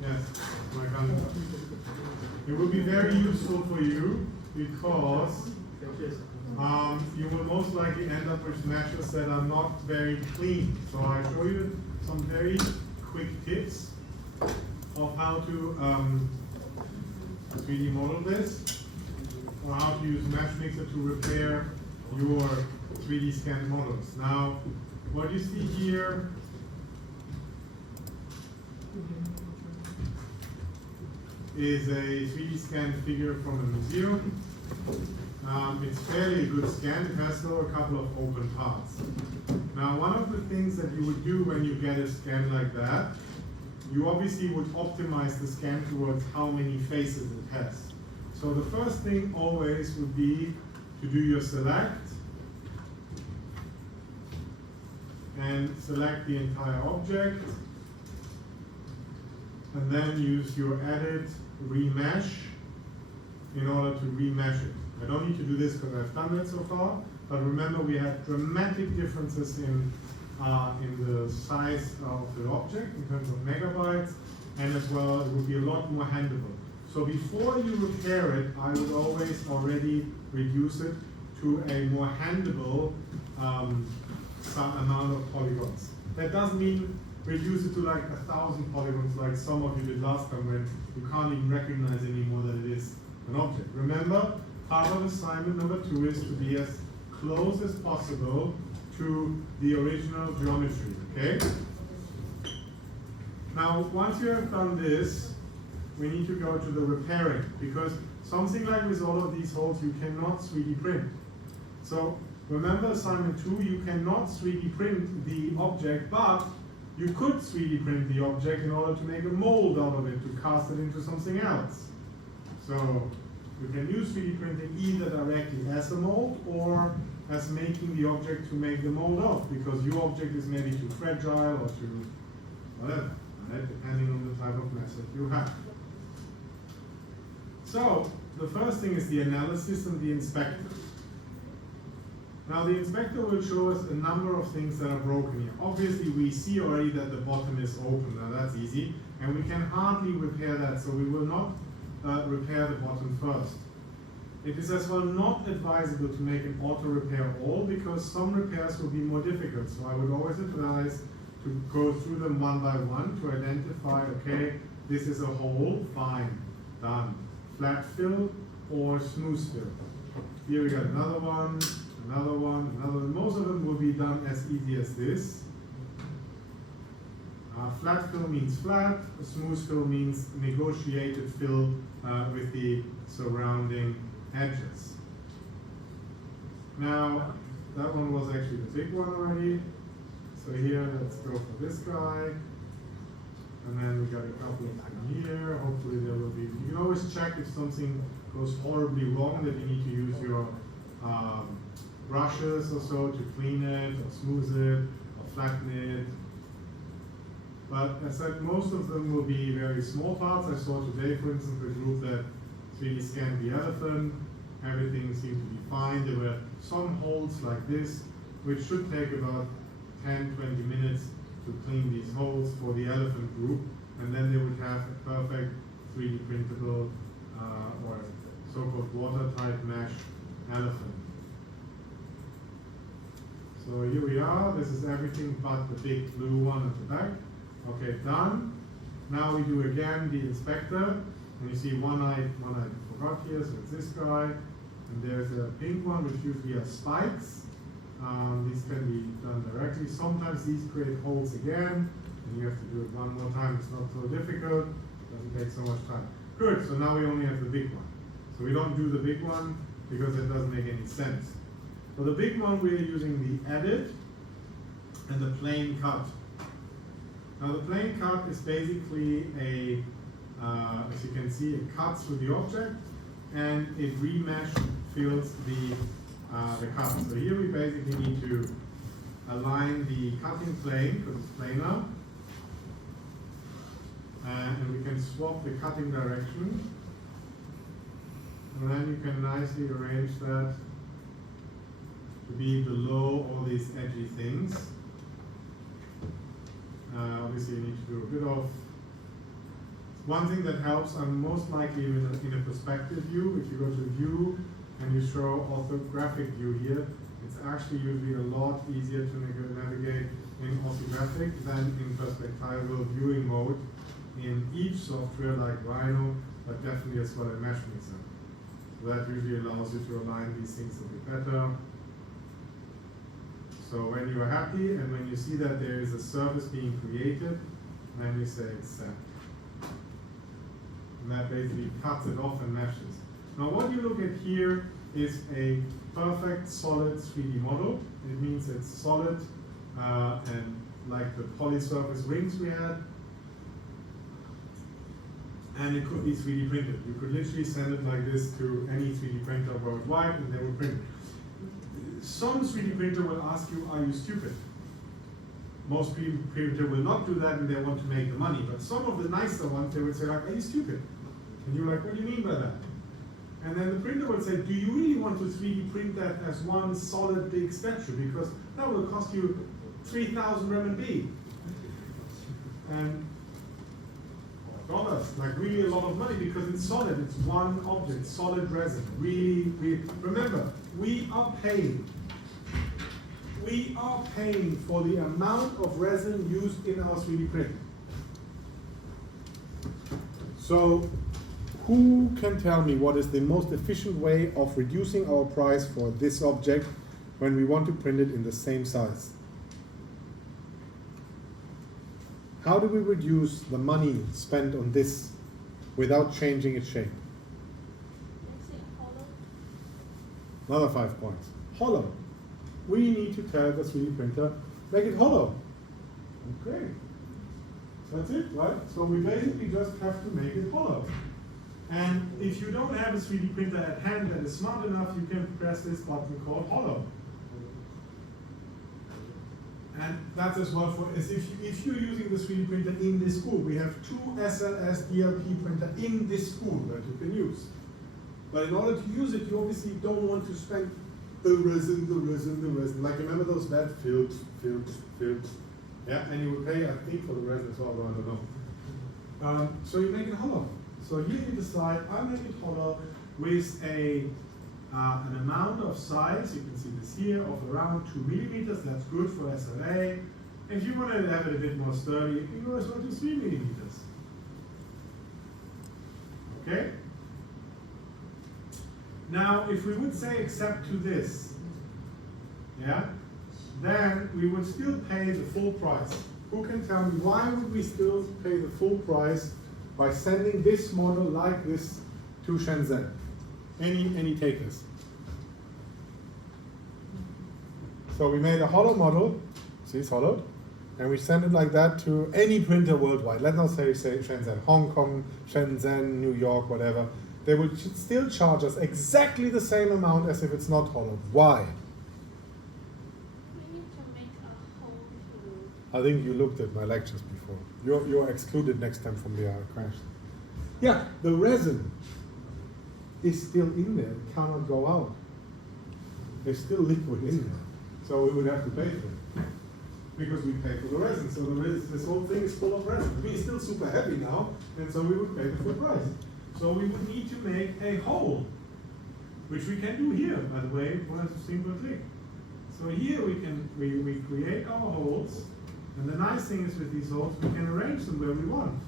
yes, my gun. It will be very useful for you because you will most likely end up with meshes that are not very clean. So I show you some very quick tips of how to 3D model this, or how to use Mesh Mixer to repair your 3D scanned models. Now, what you see here is a 3D scanned figure from a museum. It's fairly a good scan. It has still a couple of open parts. Now, one of the things that you would do when you get a scan like that, you obviously would optimize the scan towards how many faces it has. So the first thing always would be to do your select and select the entire object, and then use your edit remesh in order to remesh it. I don't need to do this because I've done it so far, but remember we have dramatic differences in the size of the object in terms of megabytes, and as well it would be a lot more handleable. So before you repair it, I would always already reduce it to a more handleable amount of polygons. That doesn't mean reduce it to like 1,000 polygons like some of you did last time when you can't even recognize anymore that it is an object. Remember, part of assignment number 2 is to be as close as possible to the original geometry, okay? Now, once you have done this, we need to go to the repairing, because something like with all of these holes, you cannot 3D print. So remember assignment 2, you cannot 3D print the object, but you could 3D print the object in order to make a mold out of it, to cast it into something else. So you can use 3D printing either directly as a mold or as making the object to make the mold of, because your object is maybe too fragile or too whatever, right? Depending on the type of method you have. So the first thing is the analysis and the inspector. Now the inspector will show us a number of things that are broken here. Obviously we see already that the bottom is open, now that's easy, and we can hardly repair that, so we will not repair the bottom first. It is as well not advisable to make an auto repair all, because some repairs will be more difficult. So I would always advise to go through them one by one to identify, okay, this is a hole, fine, done. Flat fill or smooth fill. Here we got another one, another one, another one. Most of them will be done as easy as this. Flat fill means flat, smooth fill means negotiated fill with the surrounding edges. Now, that one was actually the big one already. So here, let's go for this guy. And then we got a couple of them here. Hopefully there will be, you can always check if something goes horribly wrong that you need to use your brushes or so to clean it, or smooth it, or flatten it. But as I said, most of them will be very small parts. I saw today, for instance, the group that 3D scanned the elephant. Everything seemed to be fine. There were some holes like this, which should take about 10-20 minutes to clean these holes for the elephant group, and then they would have a perfect 3D printable or so-called watertight mesh elephant. So here we are. This is everything but the big blue one at the back. Okay, done. Now we do again the inspector, and you see one I forgot here, so it's this guy. And there's a pink one, which usually has spikes. These can be done directly. Sometimes these create holes again, and you have to do it one more time. It's not so difficult, doesn't take so much time. Good, so now we only have the big one. So we don't do the big one because it doesn't make any sense. For the big one, we are using the edit and the plane cut. Now the plane cut is basically as you can see, it cuts through the object and it remesh fills the cut. So here we basically need to align the cutting plane because it's planar, and we can swap the cutting direction, and then you can nicely arrange that to be below all these edgy things. Obviously you need to do a bit of, one thing that helps, I'm most likely in a perspective view. If you go to view and you show orthographic view here, it's actually usually a lot easier to navigate in orthographic than in perspectival viewing mode in each software like Rhino, but definitely as well in Meshmixer. So that usually allows you to align these things a bit better. So when you are happy and when you see that there is a surface being created, then you say accept. And that basically cuts it off and meshes. Now what you look at here is a perfect solid 3D model. It means it's solid and like the polysurface rings we had. And it could be 3D printed. You could literally send it like this to any 3D printer worldwide and they would print it. Some 3D printer will ask you, are you stupid? Most 3D printer will not do that and they want to make the money. But some of the nicer ones, they would say, like, are you stupid? And you're like, what do you mean by that? And then the printer would say, do you really want to 3D print that as one solid big statue? Because that will cost you 3,000 RMB. And dollars, like really a lot of money, because it's solid, it's one object, solid resin. Really, remember, we are paying for the amount of resin used in our 3D print. So, who can tell me what is the most efficient way of reducing our price for this object when we want to print it in the same size? How do we reduce the money spent on this without changing its shape? Another 5 points. Hollow. We need to tell the 3D printer, make it hollow. Okay. That's it, right? So we basically just have to make it hollow. And if you don't have a 3D printer at hand that is smart enough, you can press this button called hollow. And that's as well for as if you're using the 3D printer in this school. We have 2 SLS DLP printer in this school that you can use. But in order to use it, you obviously don't want to spend the resin. Like remember those bad filled. Yeah, and you would pay, I think, for the resin as well, I don't know. So you make it hollow. So here you decide, I make it hollow with an amount of size, you can see this here, of around 2 millimeters. That's good for SLA. If you want to have it a bit more sturdy, you can go as well to 3 millimeters. Okay? Now, if we would say accept to this, yeah, then we would still pay the full price. Who can tell me why would we still pay the full price by sending this model like this to Shenzhen? Any takers? So we made a hollow model, see it's hollowed, and we send it like that to any printer worldwide. Let's not say Shenzhen, Hong Kong, Shenzhen, New York, whatever. They would still charge us exactly the same amount as if it's not hollowed. Why? We need to make a hole to... I think you looked at my lectures before. You're excluded next time from the crash. Yeah, the resin is still in there, it cannot go out. There's still liquid in there. So we would have to pay for it. Because we pay for the resin. So this whole thing is full of resin. I mean, it's still super heavy now, and so we would pay the full price. So we would need to make a hole, which we can do here, by the way, with a simple click. So here we create our holes, and the nice thing is with these holes, we can arrange them where we want.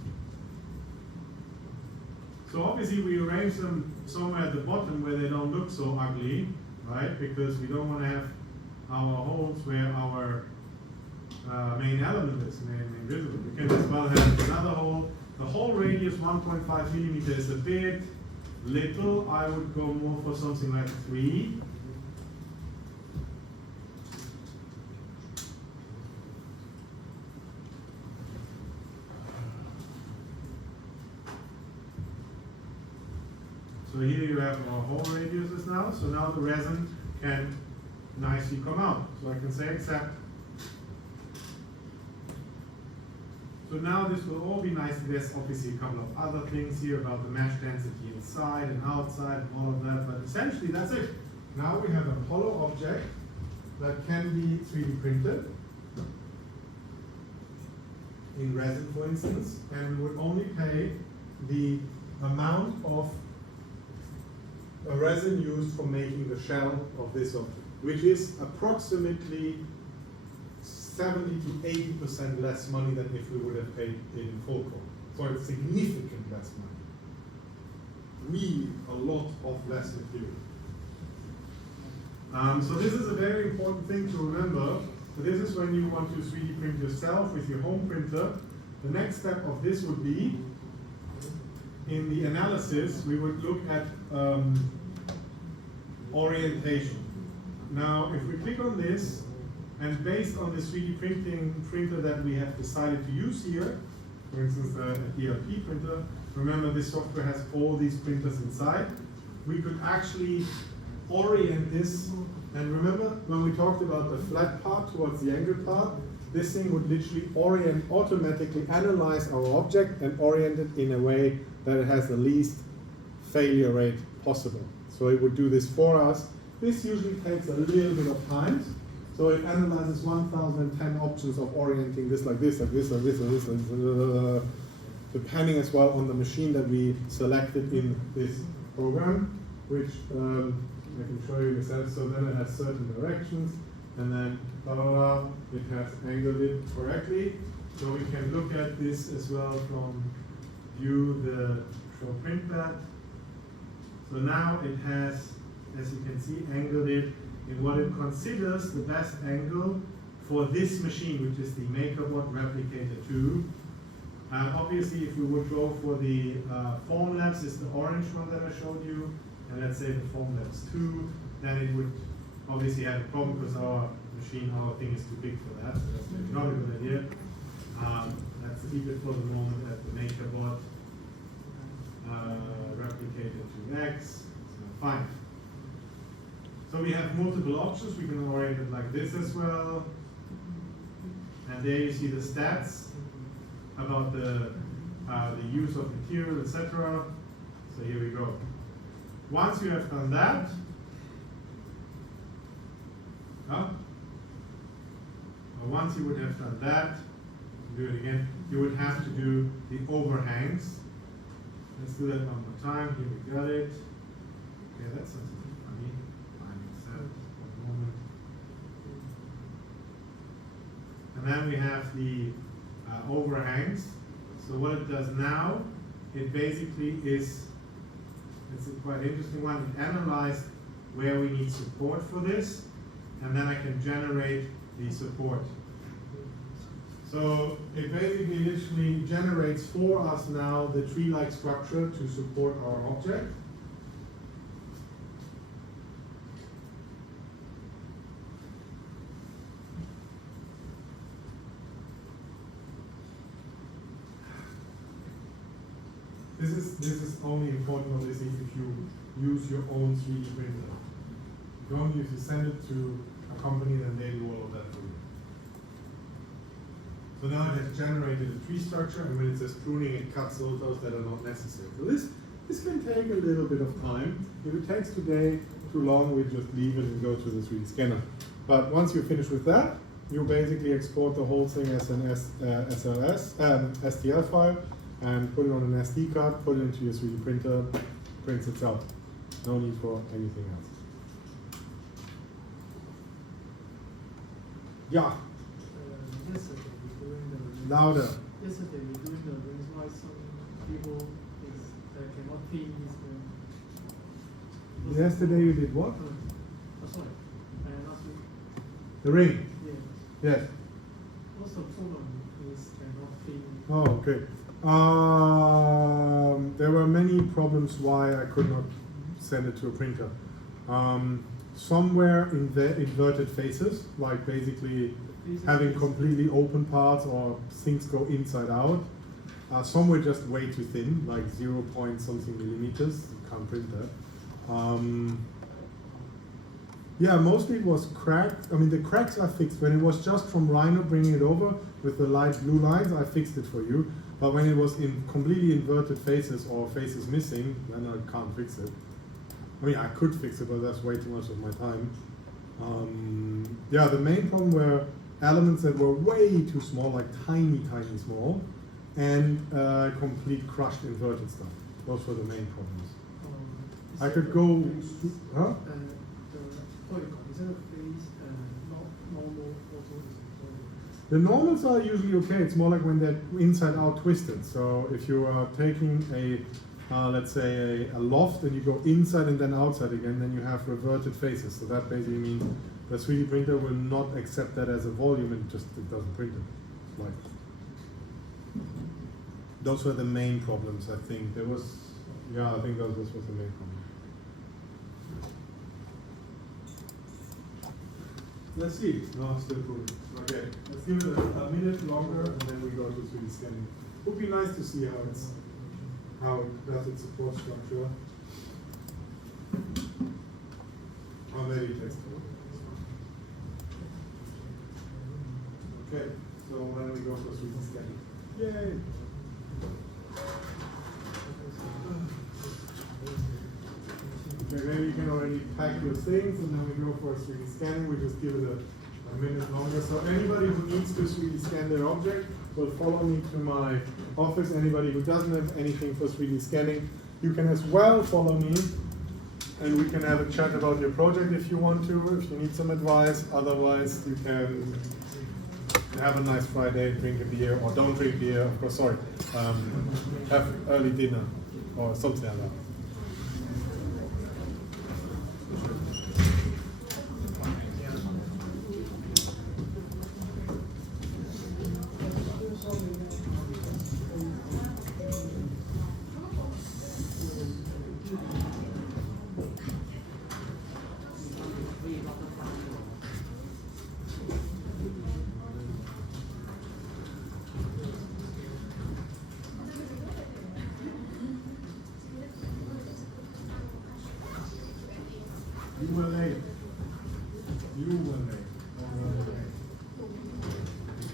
So obviously we arrange them somewhere at the bottom where they don't look so ugly, right? Because we don't want to have our holes where our main element is made visible. We can as well have another hole. The hole radius 1.5 millimeter is a bit little. I would go more for something like 3. So here you have our hole radiuses now. So now the resin can nicely come out. So I can say accept. So now this will all be nice. There's obviously a couple of other things here about the mesh density inside and outside and all of that, but essentially that's it. Now we have a hollow object that can be 3D printed in resin, for instance, and we would only pay the amount of a resin used for making the shell of this object, which is approximately 70 to 80% less money than if we would have paid it in full cost. So it's significant less money. Really a lot of less material. So this is a very important thing to remember. So this is when you want to 3D print yourself with your home printer. The next step of this would be, in the analysis, we would look at orientation. Now, if we click on this, and based on the 3D printer that we have decided to use here, for instance, an ELP printer, remember this software has all these printers inside, we could actually orient this. And remember when we talked about the flat part towards the angled part, this thing would literally automatically analyze our object and orient it in a way that it has the least failure rate possible. So it would do this for us. This usually takes a little bit of time. So it analyzes 1010 options of orienting this like this, like this, like this, like this, like this, depending as well on the machine that we selected in this program, which I can show you myself. So then it has certain directions, and then blah, blah, blah, it has angled it correctly. So we can look at this as well from view the show print pad. So now it has, as you can see, angled it in what it considers the best angle for this machine, which is the MakerBot Replicator 2. Obviously, if we would go for the Formlabs, is the orange one that I showed you, and let's say the Formlabs 2, then it would obviously have a problem because our thing is too big for that, so that's maybe not a good idea. Let's keep it for the moment at the MakerBot Replicator 2X, so fine. So we have multiple options. We can orient it like this as well. And there you see the stats about the use of material, etc. So here we go. Once you have done that, once you would have done that, do it again, you would have to do the overhangs. Let's do that one more time. Here we got it. Okay, that's something funny. And then we have the overhangs. So what it does now, it basically is, it's a quite interesting one. It analyzed where we need support for this, and then I can generate the support. So it basically literally generates for us now the tree-like structure to support our object. This is only important, obviously, if you use your own 3D printer. Don't use it, send it to a company, then they do all of that for you. So now it has generated a tree structure, and when it says pruning, it cuts those that are not necessary. So this can take a little bit of time. If it takes today too long, we just leave it and go to the 3D scanner. But once you finish with that, you basically export the whole thing as an STL file and put it on an SD card, put it into your 3D printer, prints itself. No need for anything else. Yeah, Yesterday we doing the louder. Yesterday we doing the reason why some people is cannot fit in this. Yesterday you did what? Sorry, last week. The ring. Yeah. Yes. What's the problem is cannot fit in. Oh, okay. There were many problems why I could not send it to a printer. Somewhere in the inverted faces, like basically having completely open parts or things go inside out. Some were just way too thin, like 0 point something millimeters. You can't print that. Yeah, mostly it was cracked. I mean, the cracks I fixed. When it was just from Rhino bringing it over with the light blue lines, I fixed it for you. But when it was in completely inverted faces or faces missing, then I can't fix it. I mean, I could fix it, but that's way too much of my time. Yeah, the main problem were elements that were way too small, like tiny small, and complete crushed inverted stuff. Those were the main problems. I could go, huh? Is that a face normal photo? The normals are usually okay. It's more like when they're inside out twisted. So if you are taking a, let's say a loft and you go inside and then outside again, then you have reverted faces. So that basically means the 3D printer will not accept that as a volume and it doesn't print it. Like, those were the main problems, I think. There was, yeah, I think those was the main problem. Let's see. No, still cool. Okay, let's give it a minute longer and then we go to 3D scanning. Would be nice to see how it does its support structure. Oh, maybe it takes two. Okay, so then we go for 3D scanning. Yay! Okay, maybe you can already pack your things and then we go for 3D scanning. We just give it a minute longer. So anybody who needs to 3D scan their object will follow me to my office. Anybody who doesn't have anything for 3D scanning, you can as well follow me and we can have a chat about your project if you want to, if you need some advice. Otherwise, you can have a nice Friday, drink a beer, or don't drink beer, of course, sorry. Have early dinner or something like that. You were late. You were late.